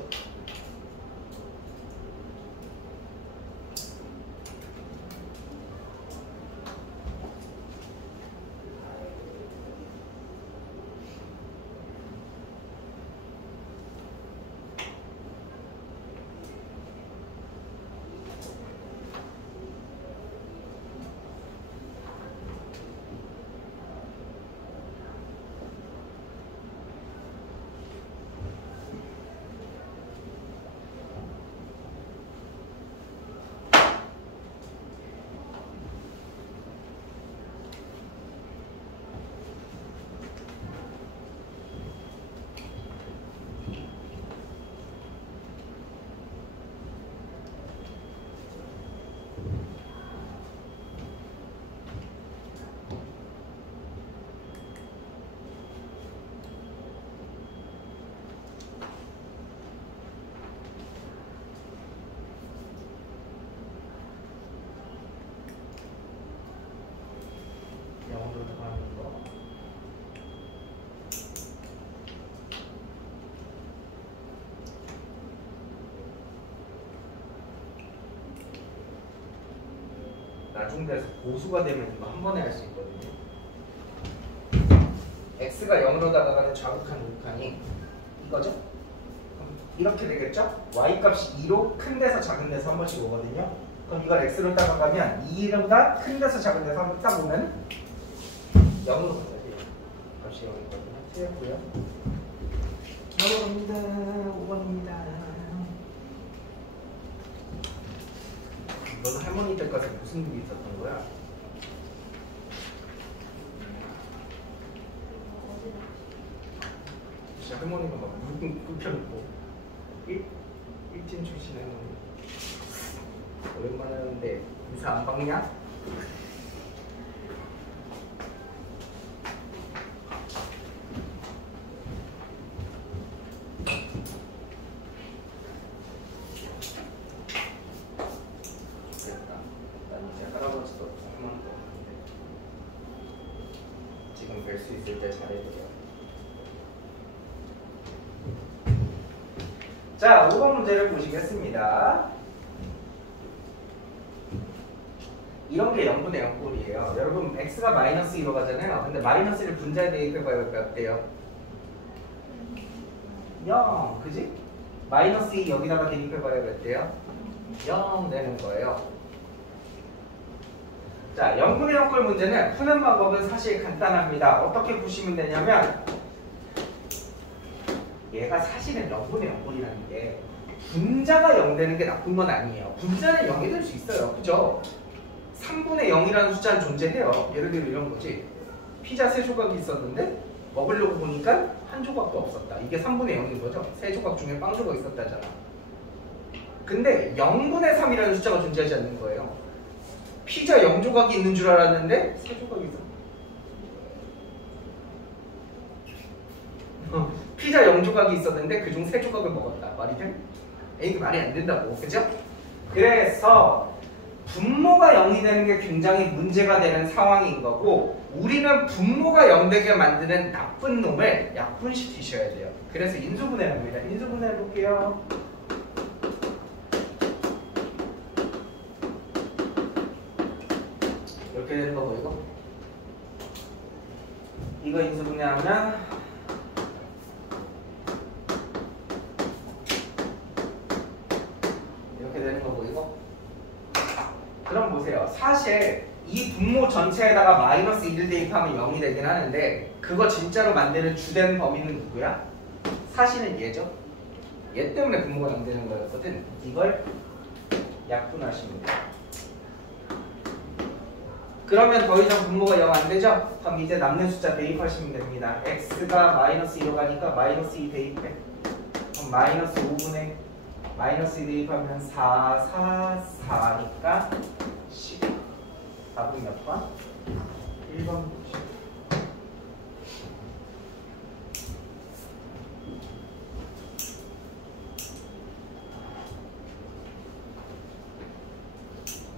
나중 돼서 고수가 되면 이거 한 번에 할 수 있거든요. x가 0으로 다가가는 좌극한 우극한이 이거죠? 이렇게 되겠죠? y 값이 2로 큰 데서 작은 데서 한 번씩 오거든요. 그럼 이걸 x로 따라가면 2보다 큰 데서 작은 데서 한번 딱 오면 0으로 가야 돼요. 값이 0이거든요. 틀렸고요. 넘어갑니다. 5번입니다. 너는 할머니 때까지 무슨 일이 있었던 거야? 진짜 할머니가 막 무릎 굽혀놓고 일진 출신 할머니 오랜만에 하는데 인사 안 받냐? 됐다. 난 이제 할아버지도 할머니도 없는데 지금 뵐 수 있을 때 잘해드려. 자, 5번 문제를 보시겠습니다. 이런 게 0분의 0꼴이에요. 여러분 x가 마이너스 2로 가잖아요. 근데 마이너스를 분자에 대입해봐요. 몇 대요? 0, 그지? 마이너스 2 여기다가 대입해봐요. 몇 대요? 0 되는 거예요. 자, 0분의 0꼴 문제는 푸는 방법은 사실 간단합니다. 어떻게 푸시면 되냐면 얘가 사실은 0분의 0꼴이라는 게 분자가 0 되는 게 나쁜 건 아니에요. 분자는 0이 될 수 있어요. 그죠? 3분의 0이라는 숫자는 존재해요. 예를 들어 이런 거지. 피자 3조각이 있었는데 먹으려고 보니까 한 조각도 없었다. 이게 3분의 0인 거죠. 3조각 중에 빵 조각 있었다잖아. 근데 0분의 3이라는 숫자가 존재하지 않는 거예요. 피자 0조각이 있는 줄 알았는데 3조각이 있었다. 피자 0조각이 있었는데 그중 3조각을 먹었다. 말이 돼? 이게 말이 안 된다고. 그죠? 그래서 분모가 0이 되는 게 굉장히 문제가 되는 상황인 거고 우리는 분모가 0 되게 만드는 나쁜 놈을 약분시키셔야 돼요. 그래서 인수분해를 합니다. 인수분해 해볼게요. 이렇게 되는 거 보이고 이거 인수분해하면 이렇게 되는 거 보이고 그럼 보세요. 사실 이 분모 전체에다가 마이너스 1을 대입하면 0이 되긴 하는데 그거 진짜로 만드는 주된 범위는 누구야? 사실은 얘죠. 얘 때문에 분모가 0 되는 거였거든. 이걸 약분하시면 돼요. 그러면 더 이상 분모가 0 안 되죠? 그럼 이제 남는 숫자 대입하시면 됩니다. x가 마이너스 2로 가니까 마이너스 2 대입해. 그럼 마이너스 5분의 마이너스 2 대입하면 4, 4, 4니까 10. 답은 몇 번? 1번 보시죠.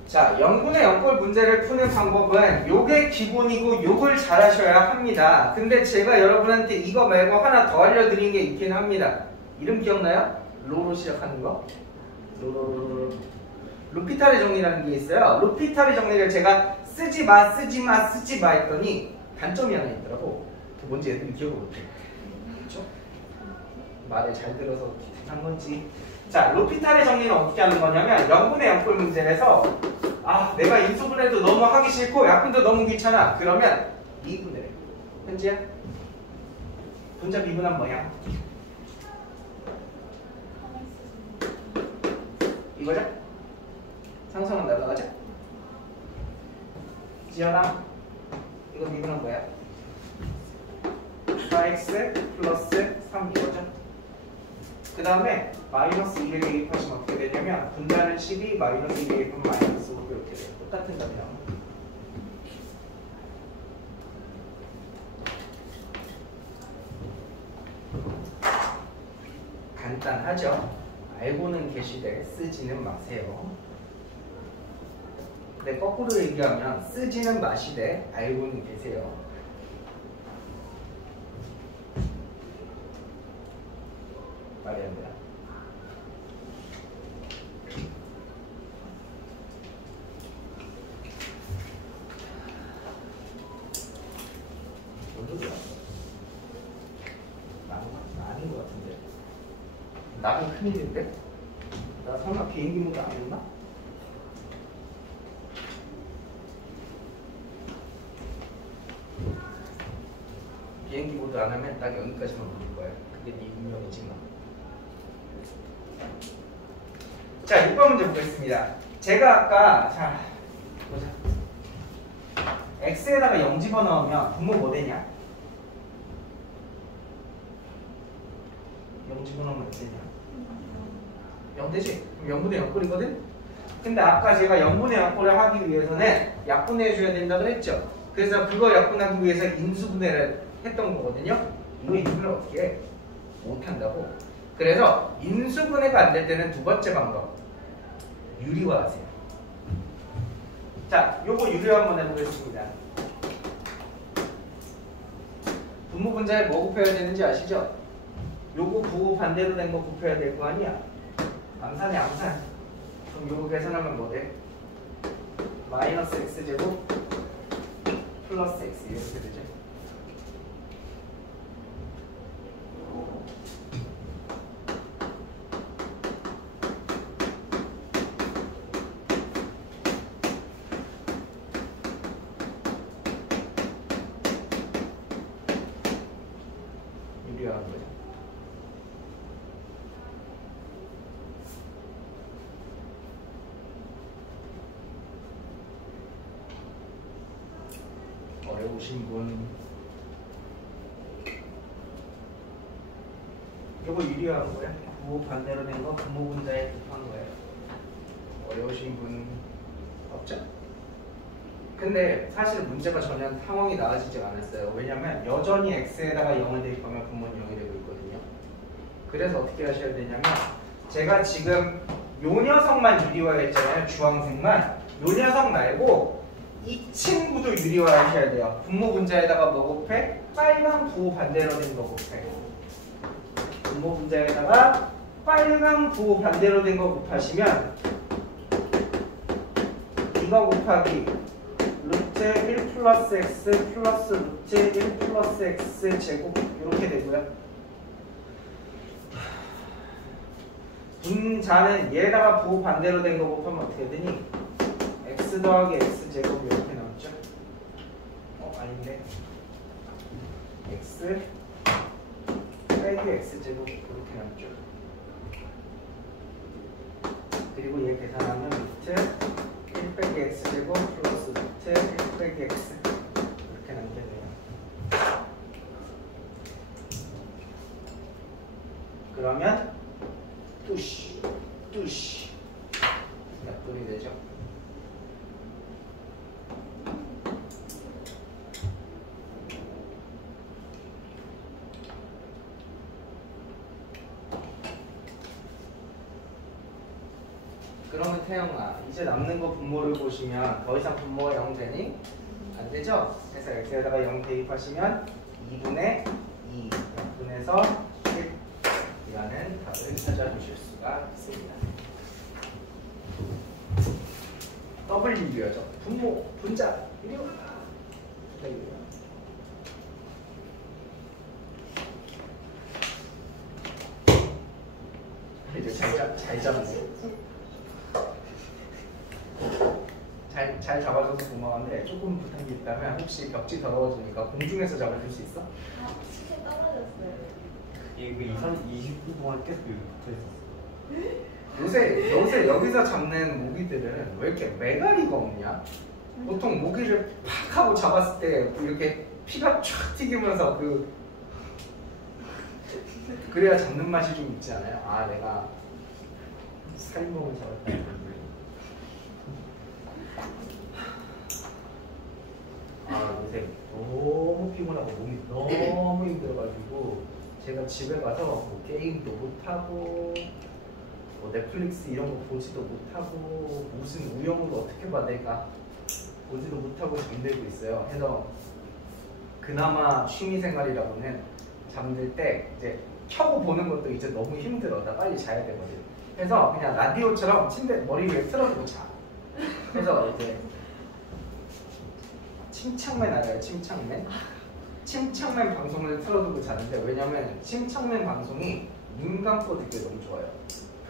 자, 0분의 0꼴 문제를 푸는 방법은 요게 기본이고 요걸 잘 하셔야 합니다. 근데 제가 여러분한테 이거 말고 하나 더 알려드린 게 있긴 합니다. 이름 기억나요? 로로 시작하는 거? 루피타르 정리라는 게 있어요. 루피타르 정리를 제가 쓰지 마 했더니 단점이 하나 있더라고. 그 뭔지 애들이 기억을 못해. 그렇죠? 말을 잘 들어서 한 건지. 자, 루피타르 정리는 어떻게 하는 거냐면 0분의 0꼴 문제에서 내가 인수분해도 너무 하기 싫고 약분도 너무 귀찮아. 그러면 2분의 현지야? 분자 미분한 뭐야? 이거죠? 상성은 날라가죠? 지연아 이거 미분한 거야? 4x 플러스 3 이거죠? 그 다음에 마이너스 2를 대입하시면 어떻게 되냐면 분자는 12 마이너스 2 대입하면 마이너스 5 이렇게 돼요. 똑같은 답이 나옵니다. 간단하죠? 알고는 계시되 쓰지는 마세요. 근데 거꾸로 얘기하면 쓰지는 마시되 알고는 계세요. 말이 안 돼요. 뭔 소리야? 아닌 것 같은데. 나는 큰일인데? 나 설마 비행기 모드 안 했나? 비행기 모드 안 하면 딱 여기까지만 보일 거야. 그게 네 운명이지 뭐. 자, 6번 문제 보겠습니다. 제가 아까 자 보자. x에다가 0 집어넣으면 분모 뭐 되냐? 0 집어넣으면 어떻게 되냐? 0 되지? 그럼 0분의 0꼴이거든? 근데 아까 제가 0분의 0꼴을 하기 위해서는 약분해 줘야 된다 그랬죠? 그래서 그거 약분하기 위해서 인수분해를 했던 거거든요? 이거 인수분해를 어떻게 해? 못한다고. 그래서 인수분해가 안 될 때는 두 번째 방법. 유리화하세요. 자, 요거 유리화 한번 해보겠습니다. 분모 분자에 뭐 곱해야 되는지 아시죠? 요거 부호 반대로 된 거 곱해야 될 거 아니야? 암산이 암산. 그럼 요거 계산하면 뭐 돼? 마이너스 x제곱 플러스 x 이렇게 되죠. 유리화한 거죠. 어려우신 분 이거 유리화한 거야? 부호 반대로 된 거 분모 분자에 곱한 거예요. 어려우신 분 없죠? 근데 사실 문제가 전혀 상황이 나아지지 않았어요. 왜냐면 여전히 x에다가 0을 대입하면 분모는 0이 되고 있거든요. 그래서 어떻게 하셔야 되냐면 제가 지금 요 녀석만 유리화했잖아요. 주황색만. 요 녀석 말고 이 친구도 유리화하셔야 돼요. 분모 분자에다가 뭐 곱해? 빨간 부호 반대로 된 거 곱해. 분모 분자에다가 빨간 부호 반대로 된 거 곱하시면 이거 곱하기 루트 1 플러스 x 플러스 루트 1 플러스 x 제곱 이렇게 되고요. 분자는 얘에다가 부호 반대로 된 거 곱하면 어떻게 되니? x 더하기 x 제곱 이렇게 나왔죠? 아닌데 x 빼기 x 제곱 이렇게 나왔죠? 그리고 얘 계산하면 루트 1 빼기 x 제곱 플러스 루트 1 빼기 x 이렇게 나오게 돼요. 그러면 뚜시 약분이 되죠. 그러면 태영아 이제 남는 거 분모를 보시면 더 이상 분모가 0 되니? 안 되죠? 그래서 x에다가 0 대입하시면 2분의 2 약분해서 1이라는 답을 찾아주실 수가 있습니다. 더블 유리화죠. 분모, 분자, 유리화. 이제 잘 잡으세요. 잘 잡아줘서 고마운데 조금 부탁이 있다면 혹시 벽지 더러워지니까 공중에서 잡아줄 수 있어? 시계 떨어졌어요. 이거 20분 동안 계속 여기 붙어있었어. 요새 여기서 잡는 모기들은 왜 이렇게 매가리가 없냐? 보통 모기를 팍 하고 잡았을 때 이렇게 피가 쫙 튀기면서 그래야 잡는 맛이 좀 있지 않아요? 아 내가 살인범을 잡았다. 아 요새 너무 피곤하고 몸이 너무 힘들어가지고 제가 집에 가서 뭐 게임도 못하고 뭐 넷플릭스 이런 거 보지도 못하고 무슨 우영으로 어떻게 받을까 보지도 못하고 잠들고 있어요. 해서 그나마 취미생활이라고는 잠들 때 이제 켜고 보는 것도 이제 너무 힘들어. 나 빨리 자야 되거든. 그래서 그냥 라디오처럼 침대 머리 위에 틀어두고 자. 그래서 이제 침착맨 알아요? 침착맨? 침착맨 방송을 틀어두고 자는데 왜냐면 침착맨 방송이 눈 감고 듣기 너무 좋아요.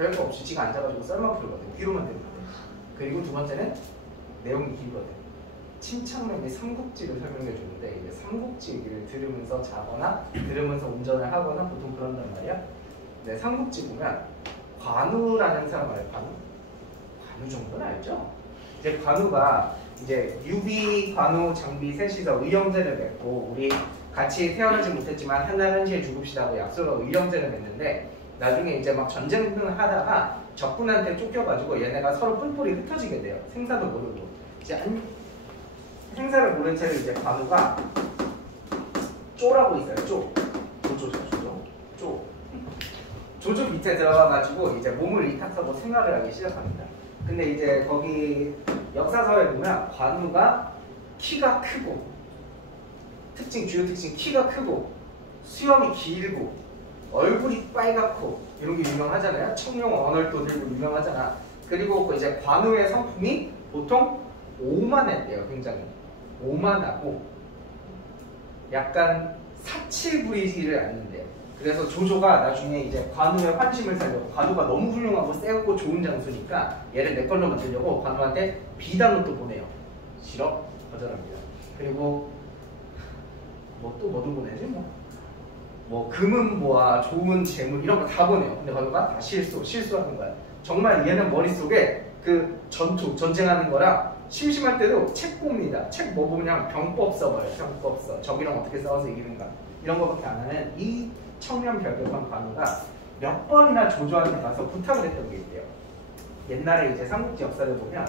별거 없이 지가 앉아가지고 썰만 풀거든. 뒤로만 들면 돼. 그리고 두 번째는 내용이 길거든. 침착맨이 삼국지를 설명해 주는데 이제 삼국지 얘기를 들으면서 자거나 들으면서 운전을 하거나 보통 그런단 말이야. 근데 삼국지 보면 관우라는 사람 알아요? 관우 정도는 알죠? 이제 관우가 이제 유비, 관우, 장비 셋이서 의형제를 맺고 우리 같이 태어나지 못했지만 한날한시에 죽읍시다고 약속하고 의형제를 맺는데 나중에 이제 막 전쟁을 하다가 적군한테 쫓겨가지고 얘네가 서로 뿔뿔이 흩어지게 돼요. 생사도 모르고 이제 생사를 모른 채로 이제 관우가 쪼라고 있어요. 조조 밑에 들어가가지고 이제 몸을 이탁하고 생활을 하기 시작합니다. 근데 이제 거기 역사서에 보면 관우가 키가 크고 주요 특징 키가 크고 수염이 길고 얼굴이 빨갛고 이런 게 유명하잖아요. 청룡 언얼도 들고 유명하잖아. 그리고 이제 관우의 성품이 보통 오만했대요. 굉장히 오만하고 약간 사칠 부리지를 않는데요. 그래서 조조가 나중에 이제 관우의 환심을 살려고 관우가 너무 훌륭하고 세고 좋은 장수니까 얘를 내 걸로 만들려고 관우한테 비단을 또 보내요. 싫어? 거절합니다. 그리고 뭐도 보내지 뭐 금은 뭐야 좋은 재물 이런 거 다 보내요. 근데 관우가 다 실수하는 거야. 정말 얘는 머릿속에 그 전쟁하는 거랑 심심할 때도 책 봅니다. 책 뭐 보면 병법 써봐요. 병법 써. 적이랑 어떻게 싸워서 이기는가 이런 거밖에 안 하는 이 청렴별벽한 관우가 몇 번이나 조조한테 가서 부탁을 했던 게 있대요. 옛날에 이제 삼국지 역사를 보면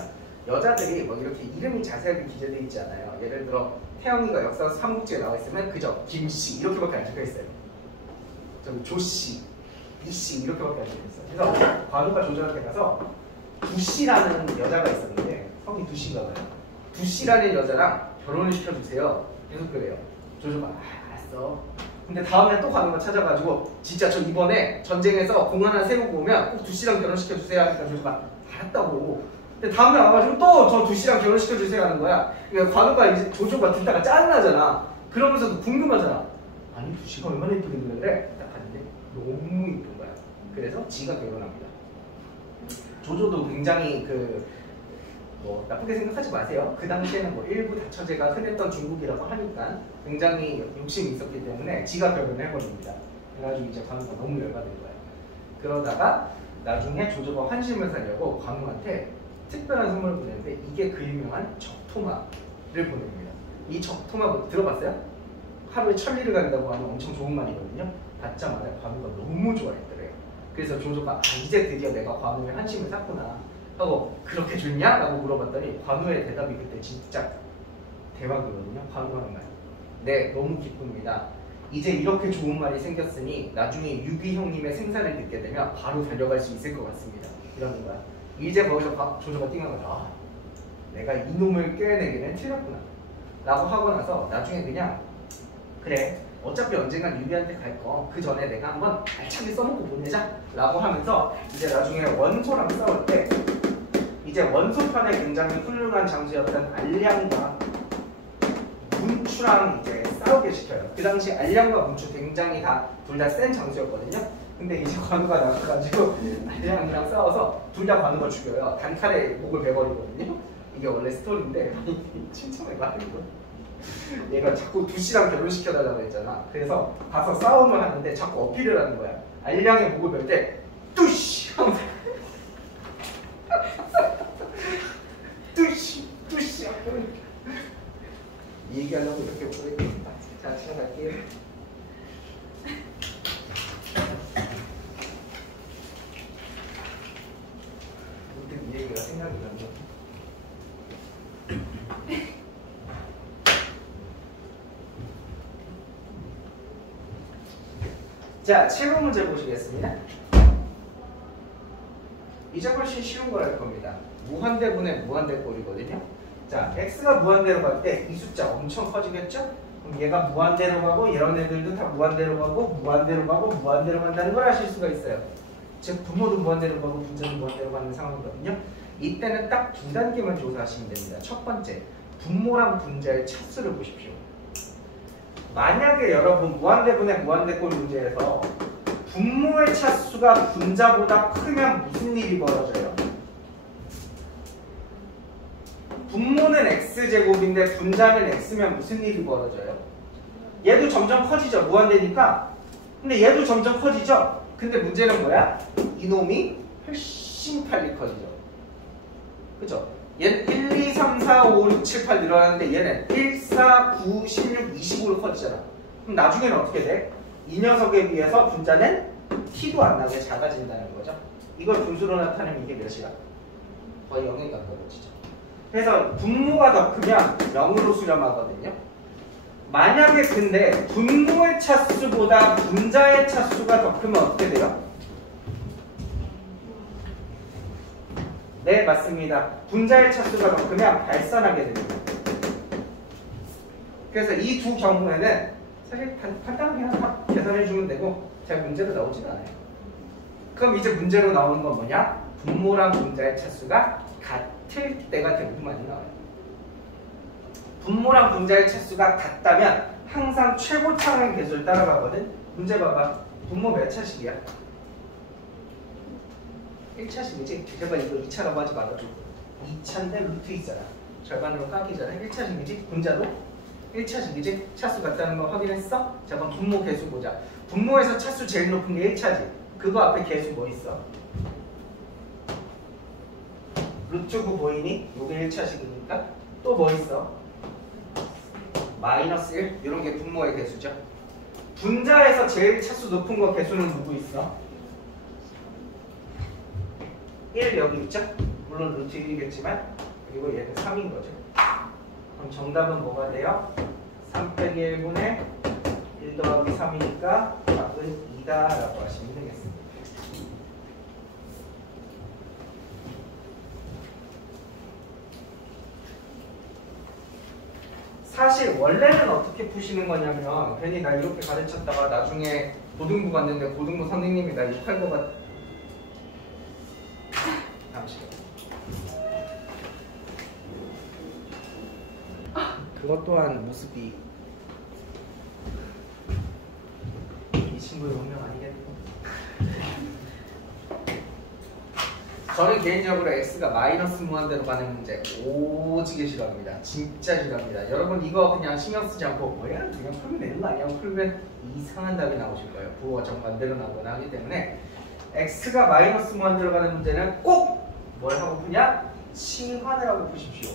여자들이 뭐 이렇게 이름이 자세하게 기재되어 있지 않아요. 예를 들어 태영이가 역사 삼국지에 나와 있으면 그저 김씨 이렇게밖에 안 적혀 있어요. 저기 조씨, 이씨 이렇게밖에 안 적혀 있어요. 그래서 관우가 조조한테 가서 두씨라는 여자가 있었는데 성이 두씨인가 봐요. 두씨라는 여자랑 결혼을 시켜주세요. 계속 그래요. 조조가 알았어. 근데 다음에 또 관우가 찾아가지고 진짜 저 이번에 전쟁에서 공 하나 세우고 오면 꼭 두씨랑 결혼시켜주세요 하니까 조조가 알았다고. 근데 다음에 와가지고 또 저 두씨랑 결혼시켜주세요 하는 거야. 그러니까 관우가 이제 조조가 듣다가 짜증나잖아. 그러면서도 궁금하잖아. 아니 두씨가 얼마나 이쁘게 그래? 딱 봤는데 너무 이쁜 거야. 그래서 지가 결혼합니다. 조조도 굉장히 뭐 나쁘게 생각하지 마세요. 그 당시에는 뭐 일부 다처제가 흔했던 중국이라고 하니까 굉장히 욕심이 있었기 때문에 지가 결혼을 해버립니다. 그래가지고 이제 관우가 너무 열받은 거예요. 그러다가 나중에 조조가 환심을 살려고 관우한테 특별한 선물을 보냈는데 이게 그 유명한 적토마를 보냅니다. 이 적토마 들어봤어요? 하루에 1000리를 간다고 하면 엄청 좋은 말이거든요. 받자마자 관우가 너무 좋아했더래요. 그래서 조조가 이제 드디어 내가 관우의 환심을 샀구나 하고 그렇게 좋냐? 라고 물어봤더니 관우의 대답이 그때 진짜 대박이거든요. 관우가 하는 말. 네, 너무 기쁩니다. 이제 이렇게 좋은 말이 생겼으니 나중에 유비 형님의 생사를 듣게 되면 바로 달려갈 수 있을 것 같습니다. 이러는 거야. 이제 거기서 조조가 띵하거든. 아, 내가 이놈을 꿰내기는 틀렸구나 라고 하고 나서 나중에 그냥 그래 어차피 언젠간 유비한테 갈 거 그 전에 내가 한번 알차게 써먹고 보내자 라고 하면서 이제 나중에 원소랑 싸울 때 이제 원소편에 굉장히 훌륭한 장수였던 알량과 문추랑 이제 싸우게 시켜요. 그 당시 알량과 문추 굉장히 둘 다 센 장수였거든요. 근데 이제 관우가 나가가지고 알량이랑 싸워서 둘 다 관우가 죽여요. 단칼에 목을 베버리거든요. 이게 원래 스토리인데 칭찬을 받는 거예요. 얘가 자꾸 두씨랑 결혼시켜달라고 했잖아. 그래서 가서 싸움을 하는데 자꾸 어필을 하는 거야. 알량의 목을 벨 때 뚜씨 하면서 뚜씨 이 얘기하려고 이렇게 보내드립니다. 자, 시작할게요. 문득 이 얘기가 생각이 나죠. 자, 7번 문제 보시겠습니다. 이제 훨씬 쉬운 걸 할 겁니다. 무한대분의 무한대꼴이거든요. 자, x가 무한대로 갈 때 이 숫자 엄청 커지겠죠? 그럼 얘가 무한대로 가고 이런 애들도 다 무한대로 가고 무한대로 가고 무한대로 간다는 걸 아실 수가 있어요. 즉 부모도 무한대로 가고 분자도 무한대로 가는 상황이거든요. 이때는 딱 두 단계만 조사하시면 됩니다. 첫 번째, 분모랑 분자의 차수를 보십시오. 만약에 여러분 무한대분의 무한대꼴 문제에서 분모의 차수가 분자보다 크면 무슨 일이 벌어져요? 분모는 x제곱인데 분자는 x면 무슨 일이 벌어져요? 얘도 점점 커지죠. 무한대니까. 근데 얘도 점점 커지죠. 근데 문제는 뭐야? 이놈이 훨씬 빨리 커지죠. 그죠? 얘는 1, 2, 3, 4, 5, 6, 7, 8 늘어나는데 얘는 1, 4, 9, 16, 25로 커지잖아. 그럼 나중에는 어떻게 돼? 이 녀석에 비해서 분자는 t도 안 나게 작아진다는 거죠. 이걸 분수로 나타내면 이게 몇이야? 거의 0에 가까워지죠. 그래서 분모가 더 크면 0으로 수렴하거든요. 만약에 근데 분모의 차수보다 분자의 차수가 더 크면 어떻게 돼요? 네, 맞습니다. 분자의 차수가 더 크면 발산하게 됩니다. 그래서 이 두 경우에는 사실 간단하게 하나 계산해주면 되고 잘 문제로 나오진 않아요. 그럼 이제 문제로 나오는 건 뭐냐? 분모랑 분자의 차수가 같을 때가 대부분 많이 나와요. 분모랑 분자의 차수가 같다면 항상 최고차항의 개수를 따라가거든. 문제 봐봐. 분모 몇 차식이야? 1차식이지? 제발 이거 2차라고 하지 말아줘. 2차인데 루트 있잖아. 절반으로 깎이잖아. 1차식이지? 분자도 1차식이지? 차수 같다는 거 확인했어? 자, 그럼 분모 개수 보자. 분모에서 차수 제일 높은 게 1차지. 그거 앞에 개수 뭐 있어? 루트 9 보이니? 이게 1차식이니까 또 뭐 있어? 마이너스 1? 이런 게 분모의 개수죠. 분자에서 제일 차수 높은 거 개수는 누구 있어? 1 여기 있죠? 물론 루트 1이겠지만 그리고 얘는 3인 거죠. 그럼 정답은 뭐가 돼요? 3 빼기 1분의 1 더하기 3이니까 답은 2다라고 하시면 되겠습니다. 사실 원래는 어떻게 푸시는 거냐면 괜히 나 이렇게 가르쳤다가 나중에 고등부 갔는데 고등부 선생님이 나 욕할 것 같... 잠시만. 그것 또한 모습이 이 친구의 운명 아니겠고. 저는 개인적으로 x가 마이너스 무한대로 가는 문제 오지게 싫어합니다. 진짜 싫어합니다. 여러분 이거 그냥 신경 쓰지 않고 뭐야? 그냥 풀면 되는 거 아니야? 풀면 이상한 답이 나오실 거예요. 부호가 정반대로 나오거나 하기 때문에 x가 마이너스 무한대로 가는 문제는 꼭 뭘 하고 푸냐? 치환을 하고 푸십시오.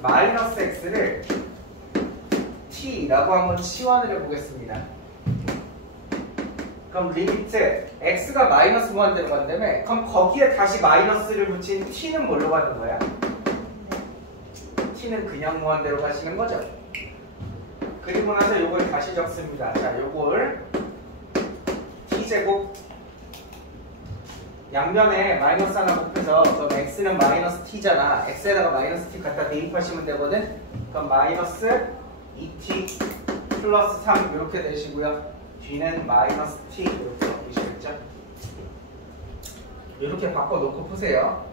마이너스 x를 t라고 한번 치환을 해보겠습니다. 그럼 리미트 x가 마이너스 무한대로 간다며 그럼 거기에 다시 마이너스를 붙인 t는 뭘로 가는 거야? t는 그냥 무한대로 가시는 거죠. 그리고 나서 요걸 다시 적습니다. 자, 요걸 t제곱 양면에 마이너스 하나 곱해서 그럼 x는 마이너스 t잖아. x에다가 마이너스 t 갖다 대입하시면 되거든. 그럼 마이너스 2t 플러스 3 이렇게 되시고요. 뒤는 마이너스 t 이렇게 바뀌시겠죠? 이렇게 바꿔놓고 푸세요.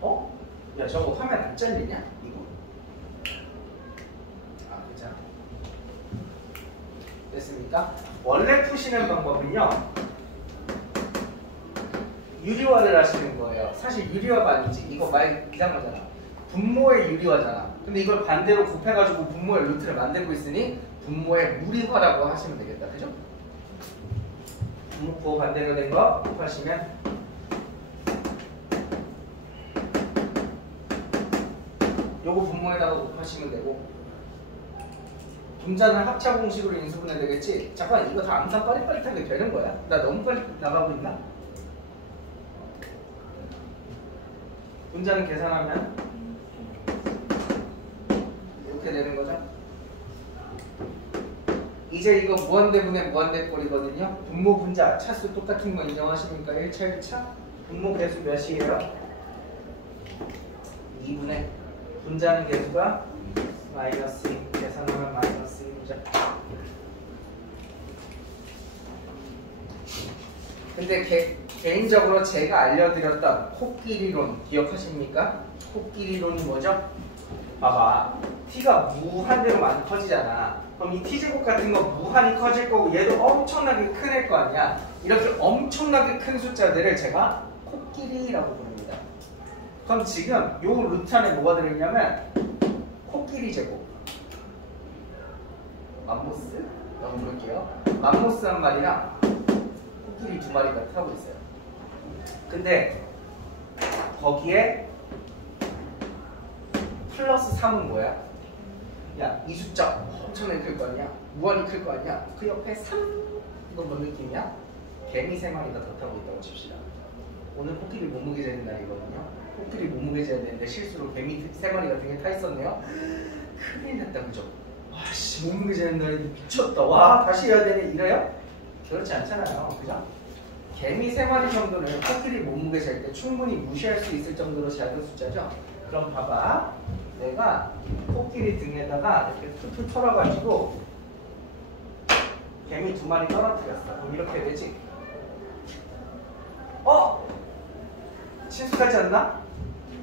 어? 야, 저거 화면 안 잘리냐? 이거? 아, 괜찮아. 됐습니까? 원래 푸시는 방법은요 유리화를 하시는 거예요. 사실 유리화가 아니지. 이거 말 이상하잖아. 분모의 유리화잖아. 근데 이걸 반대로 곱해가지고 분모의 루트를 만들고 있으니 분모의 무리화라고 하시면 되겠다. 그죠? 분모 반대로 된 거 곱하시면 요거 분모에다가 곱하시면 되고 분자는 합차 공식으로 인수분해 되겠지? 잠깐 이거 다 암산 빠릿빠릿하게 되는 거야? 나 너무 빨리 나가고 있나? 분자는 계산하면 이렇게 되는 거죠. 이제 이거 무한대분의 무한대꼴이거든요. 분모 분자 차수 똑같은 거 인정하십니까? 1차 1차 분모 개수 몇이에요? 2분의 분자는 개수가 마이너스 2 계산하면 마이너스 1이죠. 근데 개인적으로 제가 알려드렸던 코끼리론 기억하십니까? 코끼리론이 뭐죠? 봐봐. t가 무한대로 많이 커지잖아. 그럼 이 t제곱 같은 거 무한히 커질 거고 얘도 엄청나게 큰 애일 거 아니야. 이렇게 엄청나게 큰 숫자들을 제가 코끼리라고 부릅니다. 그럼 지금 요 루트 안에 뭐가 들어있냐면 코끼리 제곱 맘모스? 라고 부를게요. 맘모스 한 마리랑 코끼리 두 마리가 타고 있어요. 근데 거기에 플러스 3은 뭐야? 야, 이 숫자 엄청나게 클 거 아니야? 무한히 클 거 아니야? 그 옆에 3? 이건 뭔 느낌이야? 개미 3마리가 더 타고 있다고 칩시다. 오늘 코끼리 몸무게 재는 날이거든요. 코끼리 몸무게 재야 되는데 실수로 개미 3마리가 등에 타 있었네요. 큰일 났다, 그죠? 와씨, 몸무게 재는 날이 미쳤다. 와, 다시 해야 되네. 이래요? 그렇지 않잖아요. 그죠? 개미 3마리 정도는 코끼리 몸무게 잴 때 충분히 무시할 수 있을 정도로 작은 숫자죠? 그럼 봐봐. 내가 코끼리 등에다가 이렇게 툭툭 털어가지고 개미 2마리 떨어뜨렸어. 그럼 이렇게 되지? 친숙하지 않나?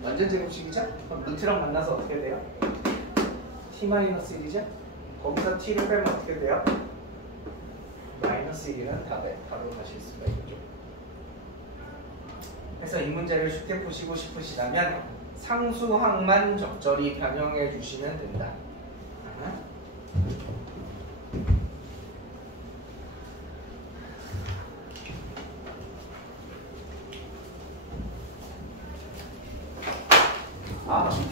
완전 제곱식이죠? 그럼 루트랑 만나서 어떻게 돼요? t-1이죠? 거기서 t를 빼면 어떻게 돼요? 마이너스 1이라는 답에 바로 가실 수가 있죠. 그래서 이 문제를 쉽게 푸시고 싶으시다면 상수항만 적절히 변형해 주시면 된다.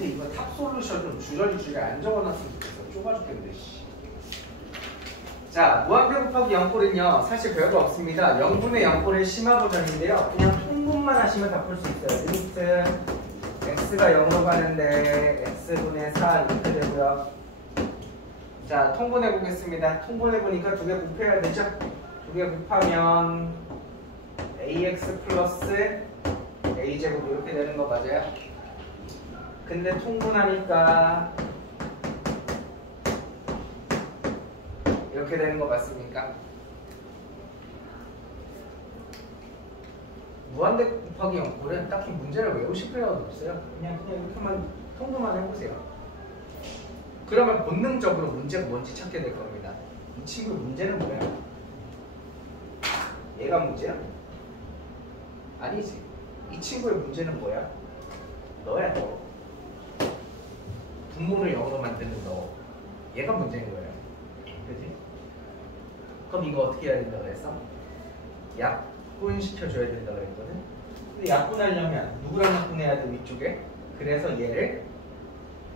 밑에 이거 탑솔루션 좀 주저리 안 적어놨으면 좋겠어. 좁아 죽겠네. 자, 무한대 곱하기 0꼴은요 사실 별거 없습니다. 0분의 0꼴의 심화 버전인데요. 그냥 통분만 하시면 다 풀 수 있어요. 리미트 x가 0으로 가는데 x분의 4 이렇게 되고요. 자, 통분해 보겠습니다. 통분해 보니까 두 개 곱해야 되죠? 두 개 곱하면 ax 플러스 a제곱 이렇게 되는 거 맞아요? 근데 통분하니까 이렇게 되는 거 맞습니까? 무한대 곱하기 0꼴은 딱히 문제를 외우실 필요가 없어요. 그냥 이렇게만 통분만 해보세요. 그러면 본능적으로 문제가 뭔지 찾게 될 겁니다. 이 친구의 문제는 뭐야? 얘가 문제야? 아니지. 이 친구의 문제는 뭐야? 너야, 너. 분모를 0으로 만드는 너. 얘가 문제인 거예요. 그지? 그럼 이거 어떻게 해야 된다고 했어? 약분시켜줘야 된다고 했거든? 근데 약분하려면 누구랑 약분해야 돼? 위쪽에? 그래서 얘를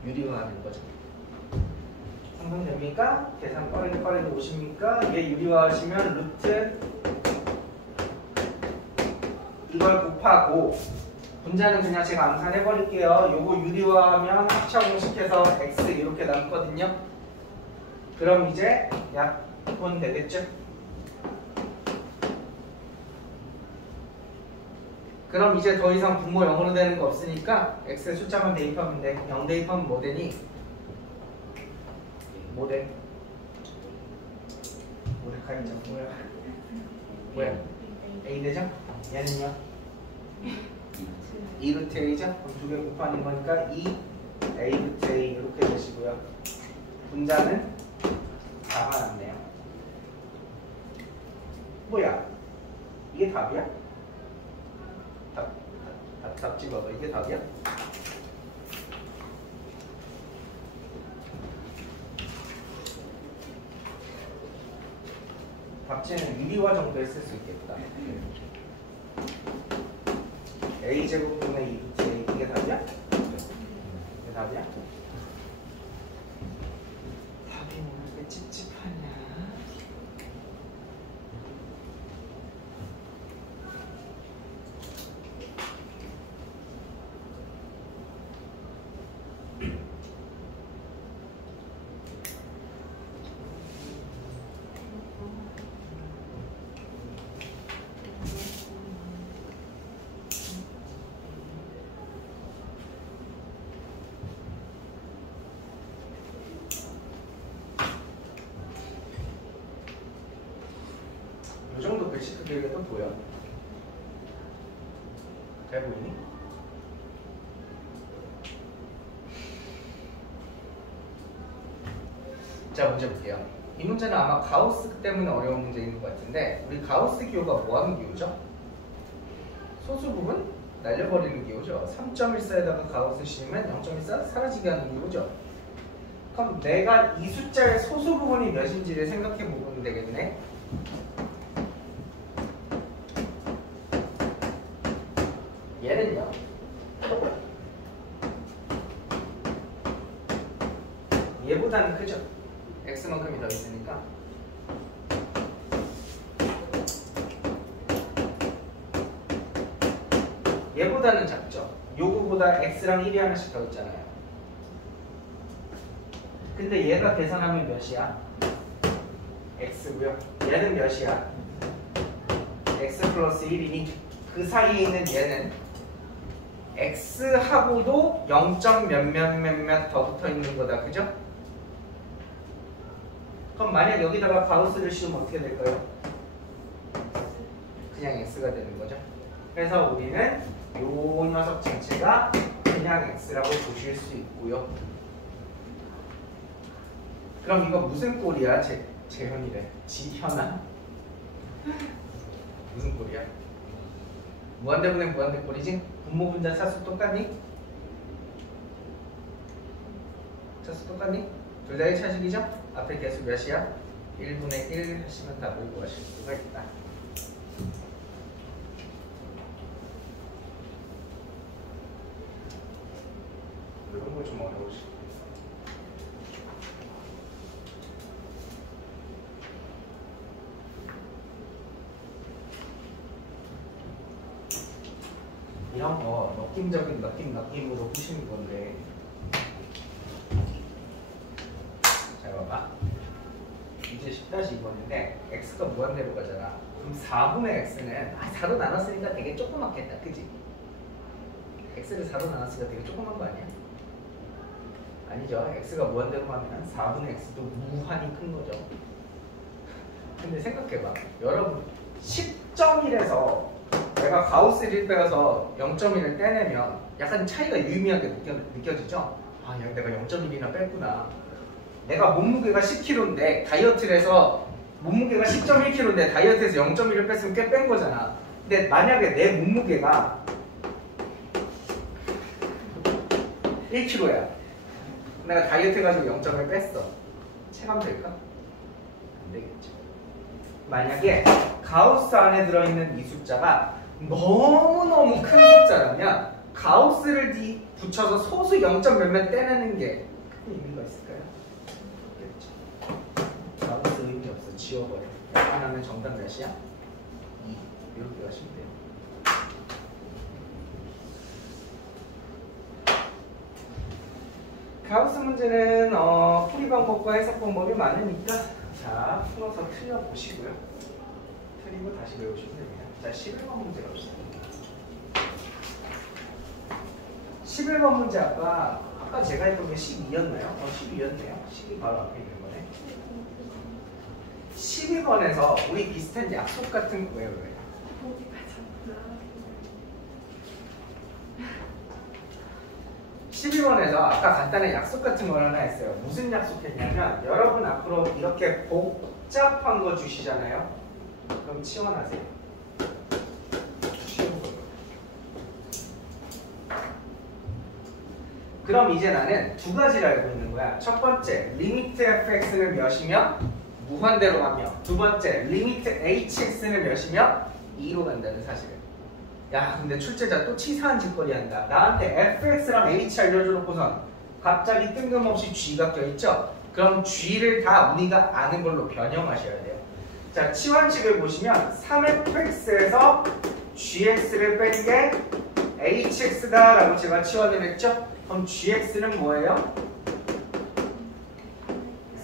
유리화하는 거죠. 상상됩니까? 계산 빠르게 오십니까? 얘 유리화하시면 루트 이걸 곱하고 분자는 그냥 제가 암산해버릴게요. 요거 유리화하면 합차 공식해서 x 이렇게 남거든요. 그럼 이제 약분 되겠죠? 그럼 이제 더 이상 분모 0으로 되는 거 없으니까 x의 숫자만 대입하면 돼. 0 대입하면 뭐 되니? 뭐 돼? 모데카이죠. 뭐야? a 되죠? 얘는요? 2루트 a죠? 그럼 두 개 곱하는 거니까 2 a루트 a 이렇게 되시고요. 분자는 4가 남네요. 뭐야? 이게 답이야? 답 찍어봐. 이게 답이야? 답지는 유리화 정도에 쓸 수 있겠다. a제곱분의 2루트 a 이게 답이야? 이게 답이야? 답이 뭐 이렇게 찝찝하냐? 이 정도 글씨 크기가 보여? 잘 보이니? 자, 문제 볼게요. 이 문제는 아마 가우스 때문에 어려운 문제인 것 같은데 우리 가우스 기호가 뭐 하는 기호죠? 소수 부분 날려버리는 기호죠. 3.14에다가 가우스 씌우면 0.14 사라지게 하는 기호죠. 그럼 내가 이 숫자의 소수 부분이 몇인지를 생각해 보면 되겠네. 얘는요. 얘보다는 크죠. x만큼이 더 있으니까. 얘보다는 작죠. 요거보다 x랑 1이 하나씩 더 있잖아요. 근데 얘가 계산하면 몇이야? x고요. 얘는 몇이야? x 플러스 1이니 그 사이에 있는 얘는 x하고도 0. 몇몇 더 붙어 있는 거다. 그죠? 그럼 만약 여기다가 가우스를 씌우면 어떻게 될까요? 그냥 x가 되는 거죠. 그래서 우리는 요 녀석 전체가 그냥 x라고 보실 수 있고요. 그럼 이거 무슨 꼴이야? 재현이래. 지현아? 무슨 꼴이야? 무한대분의 무한대 꼴이지? 분모 분자 차수 똑같니? 차수 똑같니? 둘 다 1차식이죠? 앞에 개수 몇이야? 1분의 1 하시면 답을 구하실 수가 있다. 이런 거 좀 어려우시고. 이런 거 느낌적인 느낌으로 푸시는 건데. 잘 봐봐. 이제 10-2번인데 x가 무한대로 가잖아. 그럼 4분의 x는 4로 나눴으니까 되게 조그맣겠다. 그지? x를 4로 나눴으니까 되게 조그만 거 아니야? 아니죠. x가 무한대로 가면 4분의 x도 무한히 큰 거죠. 근데 생각해봐. 여러분 10.1에서 내가 가우스를 빼서 0.1을 떼내면 약간 차이가 유의미하게 느껴지죠? 아, 내가 0.1이나 뺐구나. 내가 몸무게가 10kg인데 다이어트를 해서 몸무게가 10.1kg인데 다이어트에서 0.1을 뺐으면 꽤 뺀 거잖아. 근데 만약에 내 몸무게가 1kg야. 내가 다이어트 해가지고 0.1 뺐어. 체감 될까? 안 되겠죠. 만약에 가우스 안에 들어있는 이 숫자가 너무너무 큰 숫자라면 가우스를 붙여서 소수 0. 몇몇 떼내는 게 큰 의미가 있을까요? 없겠죠. 가우스 의미 없어. 지워버려. 약간 하면 정답 몇이야? 2. 이렇게 하시면 돼요. 가우스 문제는 풀이 방법과 해석 방법이 많으니까 자, 풀어서 틀려보시고요. 틀리고 다시 외우시면 됩니다. 자, 11번 문제 갑시다. 11번 문제 아까 제가 했던 게 12였나요? 12였네요. 12 바로 앞에 있는 거네. 12번에서 우리 비슷한 약속 같은 거 외워요. 12번에서 아까 간단한 약속 같은 걸 하나 했어요. 무슨 약속했냐면 여러분 앞으로 이렇게 복잡한 거 주시잖아요. 그럼 치환하세요. 그럼 이제 나는 두 가지를 알고 있는 거야. 첫 번째, 리미트 fx는 몇이며 무한대로 가며, 두 번째, 리미트 hx는 몇이며 2로 간다는 사실을. 야, 근데 출제자 또 치사한 짓거리 한다. 나한테 fx랑 h 알려줘놓고선 갑자기 뜬금없이 g가 껴있죠? 그럼 g를 다 우리가 아는 걸로 변형하셔야 돼요. 자, 치환식을 보시면 3fx에서 gx를 뺀 게 hx다 라고 제가 치환을 했죠? 그럼 gx는 뭐예요?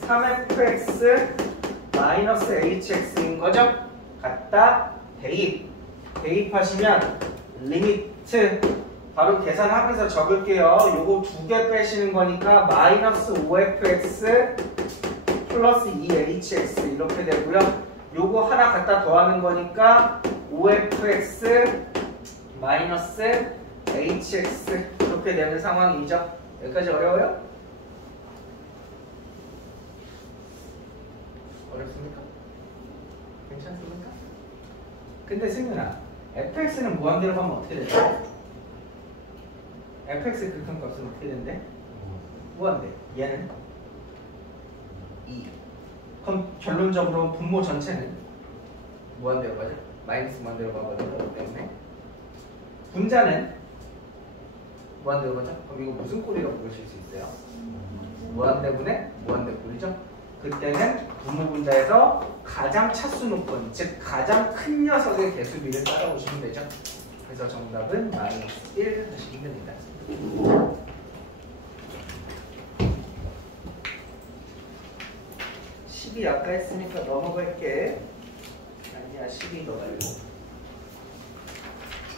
3fx 마이너스 hx인 거죠? 갖다 대입하시면 리미트 바로 계산하면서 적을게요. 요거 두 개 빼시는 거니까 마이너스 5fx 플러스 2hx 이렇게 되고요. 요거 하나 갖다 더하는 거니까 5fx 마이너스 hx 이렇게 되는 상황이죠. 여기까지 어려워요? 어렵습니까? 괜찮습니까? 근데 승윤아, fx는 무한대로 가면 어떻게 되죠? fx의 극한값은 어떻게 된대? 무한대. 얘는 2. 그럼 결론적으로 분모 전체는 무한대로 가죠? 마이너스 무한대로 가거든요. 그렇기 때문에 분자는 무한대로 가죠? 그럼 이거 무슨 꼴이라고 보실 수 있어요? 무한대분의 무한대꼴이죠? 그때는 분모 분자에서 가장 차수 높은, 즉 가장 큰 녀석의 개수비를 따라오시면 되죠. 그래서 정답은 마이너스 1 하시면 됩니다. 12 아까 했으니까 넘어갈게. 아니야, 12 더 말고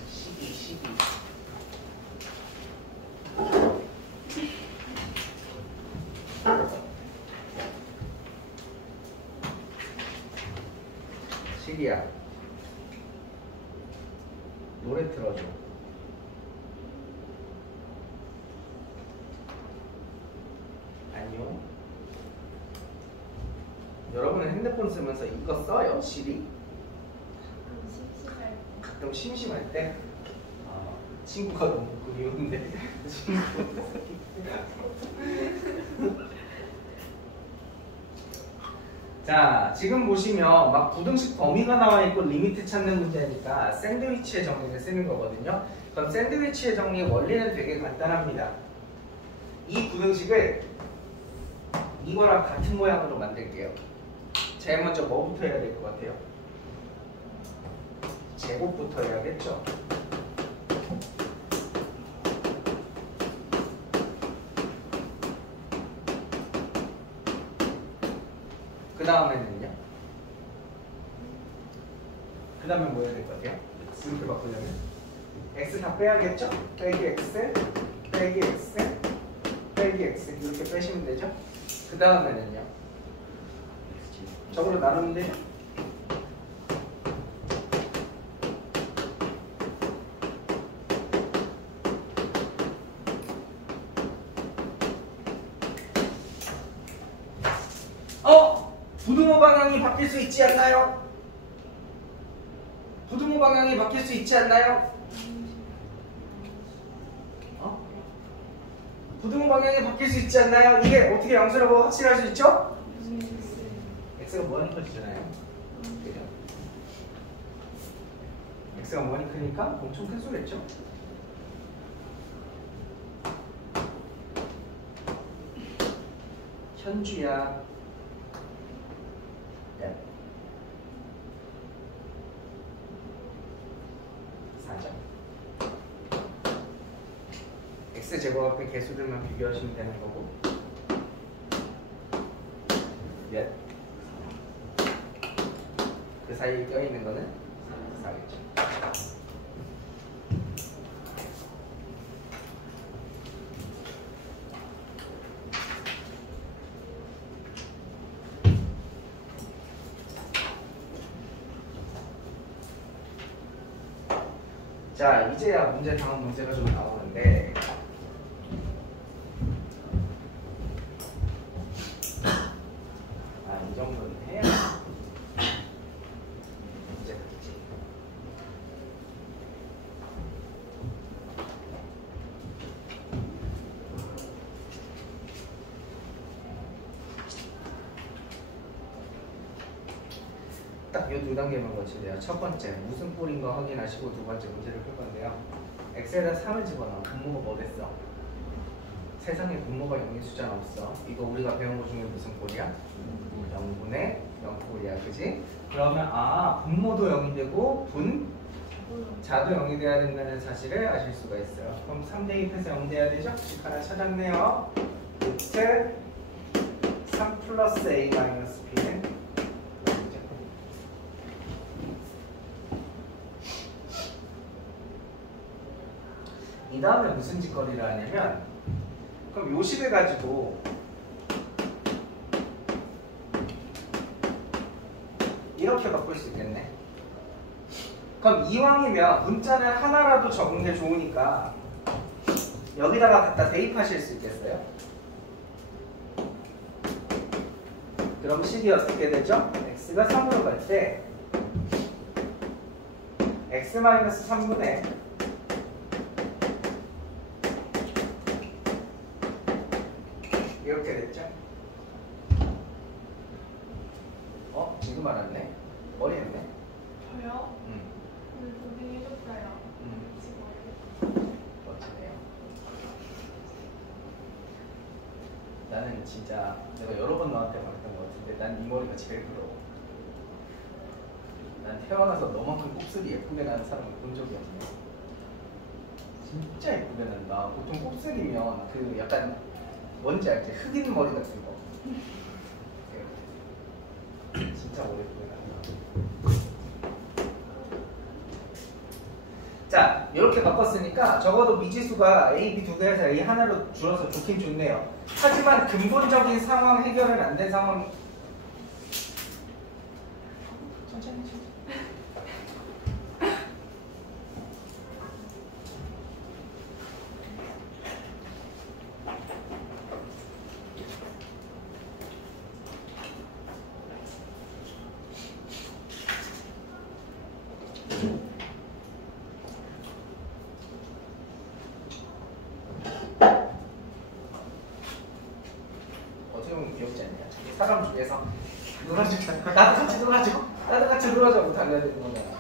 12 12야, 노래 틀어줘. 아니요. 여러분은 핸드폰 쓰면서 이거 써요? 시리? 심심할 때. 가끔 심심할 때? 친구가 너무 그리운데. 자, 지금 보시면 막 부등식 범위가 나와 있고 리미트 찾는 문제니까 샌드위치의 정리를 쓰는 거거든요. 그럼 샌드위치의 정리의 원리는 되게 간단합니다. 이 부등식을 이거랑 같은 모양으로 만들게요. 제일 먼저 뭐부터 해야 될 것 같아요? 제곱부터 해야겠죠? 그 다음에는요? 그 다음에 뭐 해야 될 것 같아요? 이렇게 바꾸려면 x 다 빼야겠죠? 빼기 x, 빼기 x, 빼기 x 이렇게 빼시면 되죠? 그 다음에는요? 저걸로 나누면 되죠? 부등호 방향이 바뀔 수 있지 않나요? 부등호 방향이 바뀔 수 있지 않나요? 부등호 방향이 바뀔 수 있지 않나요? 이게 어떻게 양수라고 확실할 수 있죠? x가 뭐하니 커지잖아요. 그죠? x가 뭐하니 크니까 엄청 큰 수겠죠? 현주야. 4점. x제곱 앞에 개수들만 비교하시면 되는 거고. 그 사이에 껴있는 거는 4겠죠. 자, 이제야 문제 다음 문제가 좀 나오는데 이 정도는 해야 문제 같지. 딱 이 두 단계만 거치면 첫 번째 무슨 꼴인 거 확인하시고 두 번째 문제를 풀 건데요. x에다 3을 집어넣어. 분모가 뭐 됐어? 세상에 분모가 0의 숫자는 없어. 이거 우리가 배운 거 중에 무슨 꼴이야? 0분의 0꼴이야, 그지? 그러면 분모도 0이 되고 자도 0이 돼야 된다는 사실을 아실 수가 있어요. 그럼 3 대입해서 0 돼야 되죠? 식 하나 찾았네요. 루트 3 플러스 a 마이너스 b는 이 다음에 무슨 짓거리를 하냐면, 그럼 요 식을 가지고 이렇게 바꿀 수 있겠네. 그럼 이왕이면 문자는 하나라도 적은 게 좋으니까 여기다가 갖다 대입하실 수 있겠어요? 그럼 10이 어떻게 되죠? x가 3으로 갈 때 x-3분의 이렇게 됐죠? 지금 알았네? 머리 했네? 저요? 응. 오늘 고생해줬어요. 응. 지금. 멋지네요. 나는 진짜 내가 여러 번 너한테 말했던 것 같은데 난 네 머리가 제일 부러워. 난 태어나서 너만큼 곱슬이 예쁘게 나는 사람을 본 적이 없네. 진짜 예쁘게 난다. 보통 곱슬이면 그 약간 뭔지 알지? 흑인 머리 같은 거. 진짜 오래쁘게 난다. 자, 이렇게 바꿨으니까 적어도 미지수가 A, B 두 개에서 A 하나로 줄어서 좋긴 좋네요. 하지만 근본적인 상황 해결은 안 된 상황이 천천히. 어떻게 보면 귀엽지 않냐? 사람 중에서 놀아주자. 나도 같이 놀아줘. 나도 같이 놀아줘. 달려야 되는 거잖아.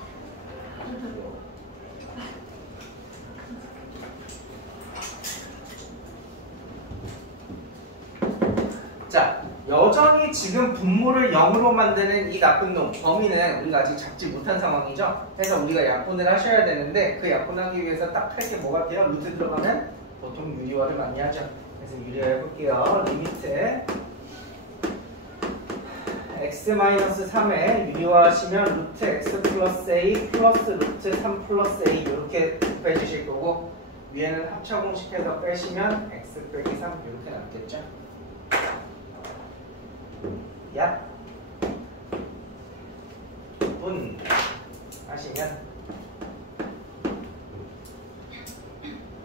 자, 여전히 지금 분모를 0으로 만드는 이 나쁜 놈 범위는 우리가 아직 잡지 못한 상황이죠. 그래서 우리가 약분을 하셔야 되는데 그 약분하기 위해서 딱 할 게 뭐가 돼요? 루트 들어가면 보통 유리화를 많이 하죠. 그래서 유리화 해볼게요. 리미트 x-3에 유리화하시면 루트 x 플러스 a 플러스 루트 3 플러스 a 이렇게 곱해주실 거고 위에는 합차 공식해서 빼시면 x 빼기 3 이렇게 남겠죠. 약 분 하시면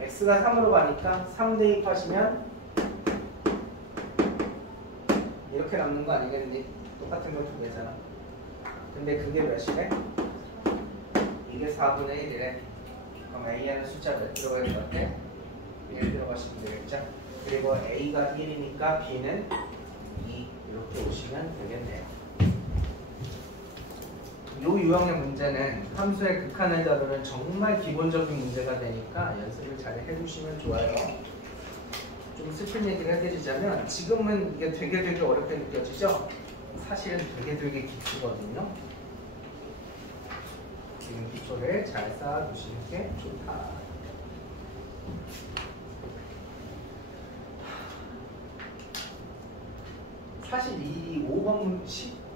x가 3으로 가니까 3 대입하시면 이렇게 남는 거 아니겠니? 똑같은 거 두 개잖아. 근데 그게 몇이래? 이게 4분의 1이래. 그럼 a에는 숫자 몇 들어가야 될 것 같아? 1 들어가시면 되겠죠? 그리고 a가 1이니까 b는 2 이렇게 오시면 되겠네요. 이 유형의 문제는 함수의 극한을 다루는 정말 기본적인 문제가 되니까 연습을 잘 해주시면 좋아요. 좀 슬픈 얘기를 해드리자면 지금은 이게 되게 어렵게 느껴지죠? 사실은 되게 기초거든요. 지금 기초를 잘 쌓아두시는 게 좋다. 사실 이 5번,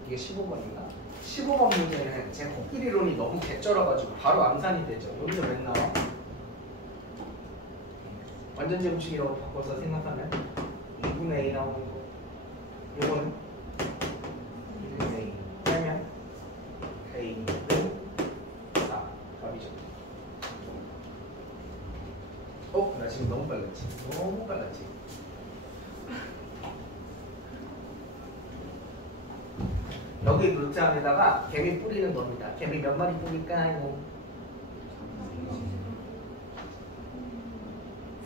이게 15번인가? 15번 문제는 제 코끼리론이 너무 개쩔어가지고 바로 암산이 되죠. 여기서 몇 나와? 완전 제곱식이라고 바꿔서 생각하면 2분의 A 나오는 거. 요거는 2분의 A 빼면 A는 4 답이죠. 나 지금 너무 빨랐지? 너무 빨랐지? 여기 루트 안에다가 개미 뿌리는 겁니다. 개미 몇 마리 뿌릴까요?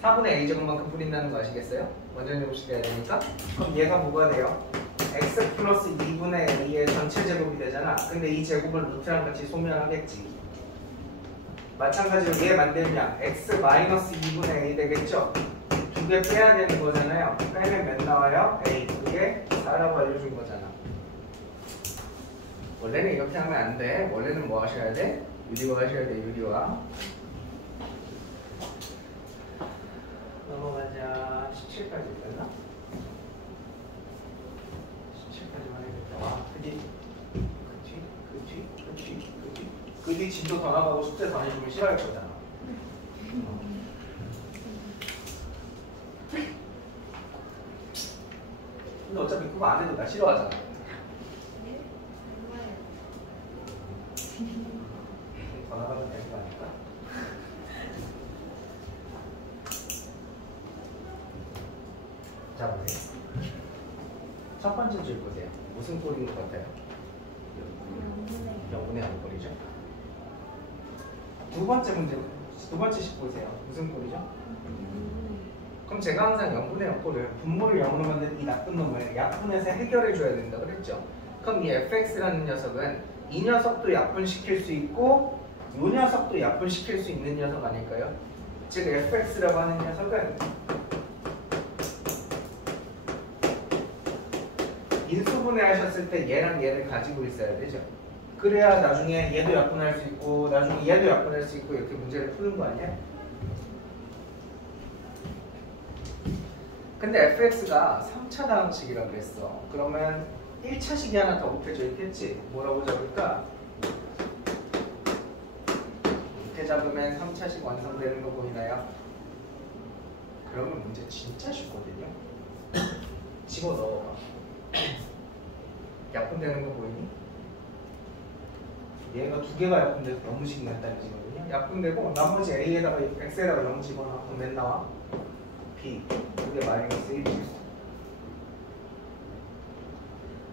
4분의 a 제곱만큼 뿌린다는 거 아시겠어요? 완전 제곱식 돼야 되니까. 그럼 얘가 뭐가 돼요? x 플러스 2분의 a의 전체 제곱이 되잖아. 근데 이 제곱을 루트랑 같이 소멸하겠지. 마찬가지로 얘 만들면 x 마이너스 2분의 a 되겠죠? 두 개 빼야 되는 거잖아요. 빼면 몇 나와요? a. 그게 4라고 알려준 거잖아. 원래는 이렇게 하면 안 돼. 원래는 뭐 하셔야 돼? 유리화 하셔야 돼. 유리화. 넘어가자. 17까지 있었나? 17까지만 해야겠다. 와, 그 뒤 진도 더 나가고 숙제 더 내주면 싫어할 거잖아. 근데 어차피 그거 안 해도 나 싫어하잖아. 더 나가면 되는 거 아닐까? 자, 보세요. 첫 번째 줄 보세요. 무슨 꼴인 것 같아요? 0분의 0 꼴이죠. 두 번째 문제, 두 번째 식 보세요. 무슨 꼴이죠? 그럼 제가 항상 0분의 0 꼴을 분모를 0으로 만든 이 나쁜 놈을 약분해서 해결해 줘야 된다 그랬죠. 그럼 이 fx라는 녀석은 이 녀석도 약분시킬 수 있고 이 녀석도 약분시킬 수 있는 녀석 아닐까요? 즉 fx라고 하는 녀석은 인수분해 하셨을 때 얘랑 얘를 가지고 있어야 되죠. 그래야 나중에 얘도 약분할 수 있고 나중에 얘도 약분할 수 있고 이렇게 문제를 푸는 거 아니야? 근데 fx가 3차 다항식이라고 했어. 그러면 1차식이 하나 더 곱해져 있겠지? 뭐라고 적을까? 이렇게 잡으면 3차식 완성되는 거 보이나요? 그러면 문제 진짜 쉽거든요. 집어넣어봐. 약분되는 거 보이니? 얘가 두 개가 약분돼서 0씩 났다는 거거든요. 약분되고 나머지 a에다가 x에다가 0 집어넣어. 그럼 몇 나와? b. 이게 마이너스 1이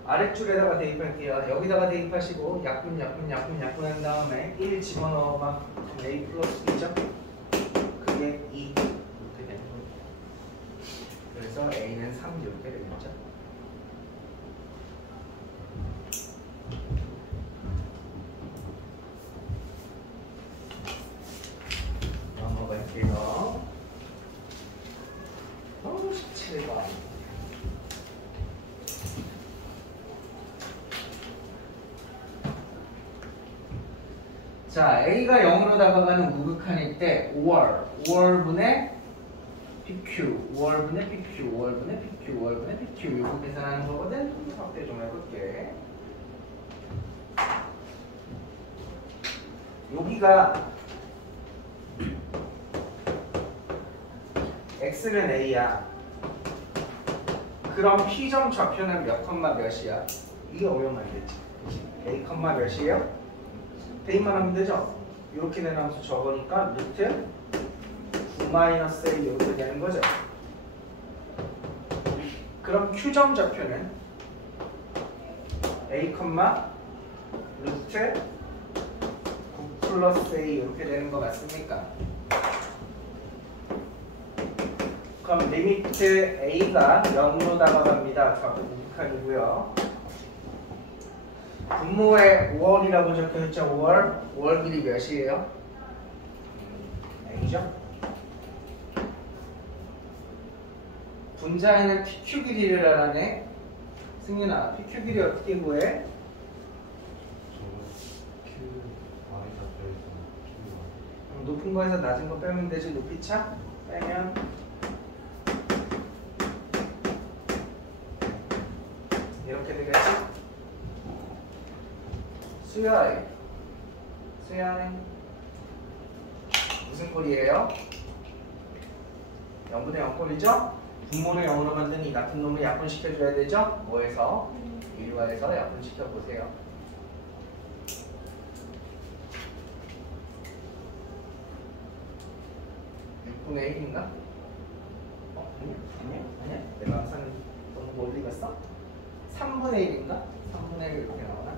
아랫줄에다가 대입할게요. 여기다가 대입하시고 약분한 다음에 1 집어넣어봐. a 플러스 b죠? 그게 2 이렇게 되는 거예요. 그래서 a는 3 이렇게 되겠죠. 넘어갈게요. 17번. 자, A가 0으로 다가가는 우극한일 때 5월분의 PQ, 5월분의 PQ, 5월분의 PQ, 5월분의 PQ 이거 계산하는 거거든? 확대 좀 해볼게. 여기가 X는 A야. 그럼 P점 좌표는 몇 컴마 몇이야? 이게 오면 안 되지. A 컴마 몇이에요? 대입만 하면 되죠? 이렇게 되는 함수 적으니까 루트 9-a 이렇게 되는 거죠. 그럼 Q점 좌표는 a, 루트 9 플러스 a 이렇게 되는 거 맞습니까? 그럼 리미트 a가 0으로 다가갑니다. 좌표 우극한이고요. 분모에 5월이라고 적혀있죠. 5월 길이 몇이에요? a죠? 분자에는 pq 길이를 알아내. 승윤아, pq 길이 어떻게 구해? 높은 거에서 낮은 거 빼면 되지. 높이차? 빼면 이렇게 되겠죠? 수야에 무슨 꼴이에요? 0분의 0 꼴이죠? 분모를 0으로 만든 이 나쁜 놈을 약분시켜줘야 되죠? 뭐해서? 일화에서 약분시켜보세요. 6분의 1인가? 아니야? 내가 항상 너무 멀리 갔어? 3분의 1인가? 3분의 1 이렇게 나오나?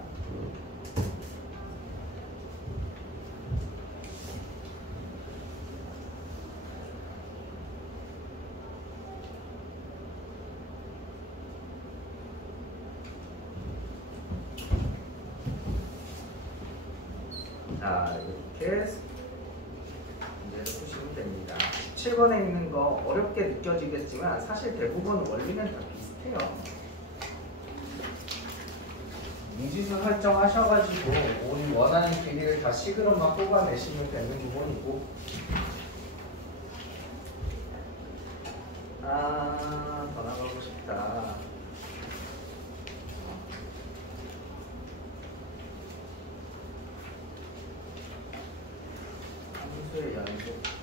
자, 이렇게 문제를 푸시면 됩니다. 17번에 있는 거 어렵게 느껴지겠지만 사실 대부분 원리는 다 비슷해요. 미지수 설정하셔가지고 우리 원하는 길이를 다 식으로만 뽑아내시면 되는 부분이고, 더 나가고 싶다. 함수의 연속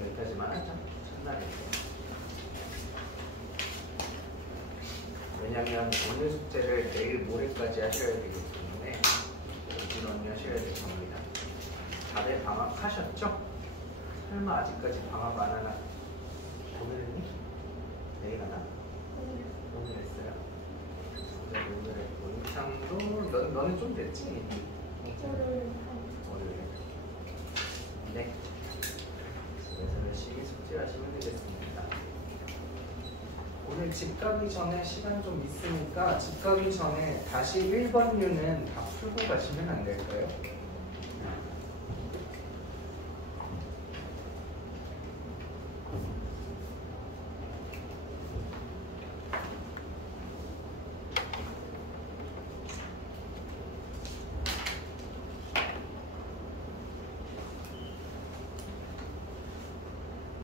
여기까지만 하자. 첫날에. 왜냐면 오늘 숙제를 내일 모레까지 하셔야 되기 때문에 오늘 언니 하셔야 될 겁니다. 다들 방학하셨죠? 설마 아직까지 방학 안 하나? 오늘 했니? 내일 하나? 오늘 했어요. 오늘 했고 인창도 너는 좀 됐지? 월요일. 네. 집에서 열심히 숙제하시면 되겠습니다. 오늘 집 가기 전에 시간 좀 있으니까 집 가기 전에 다시 1번류는 다 풀고 가시면 안 될까요?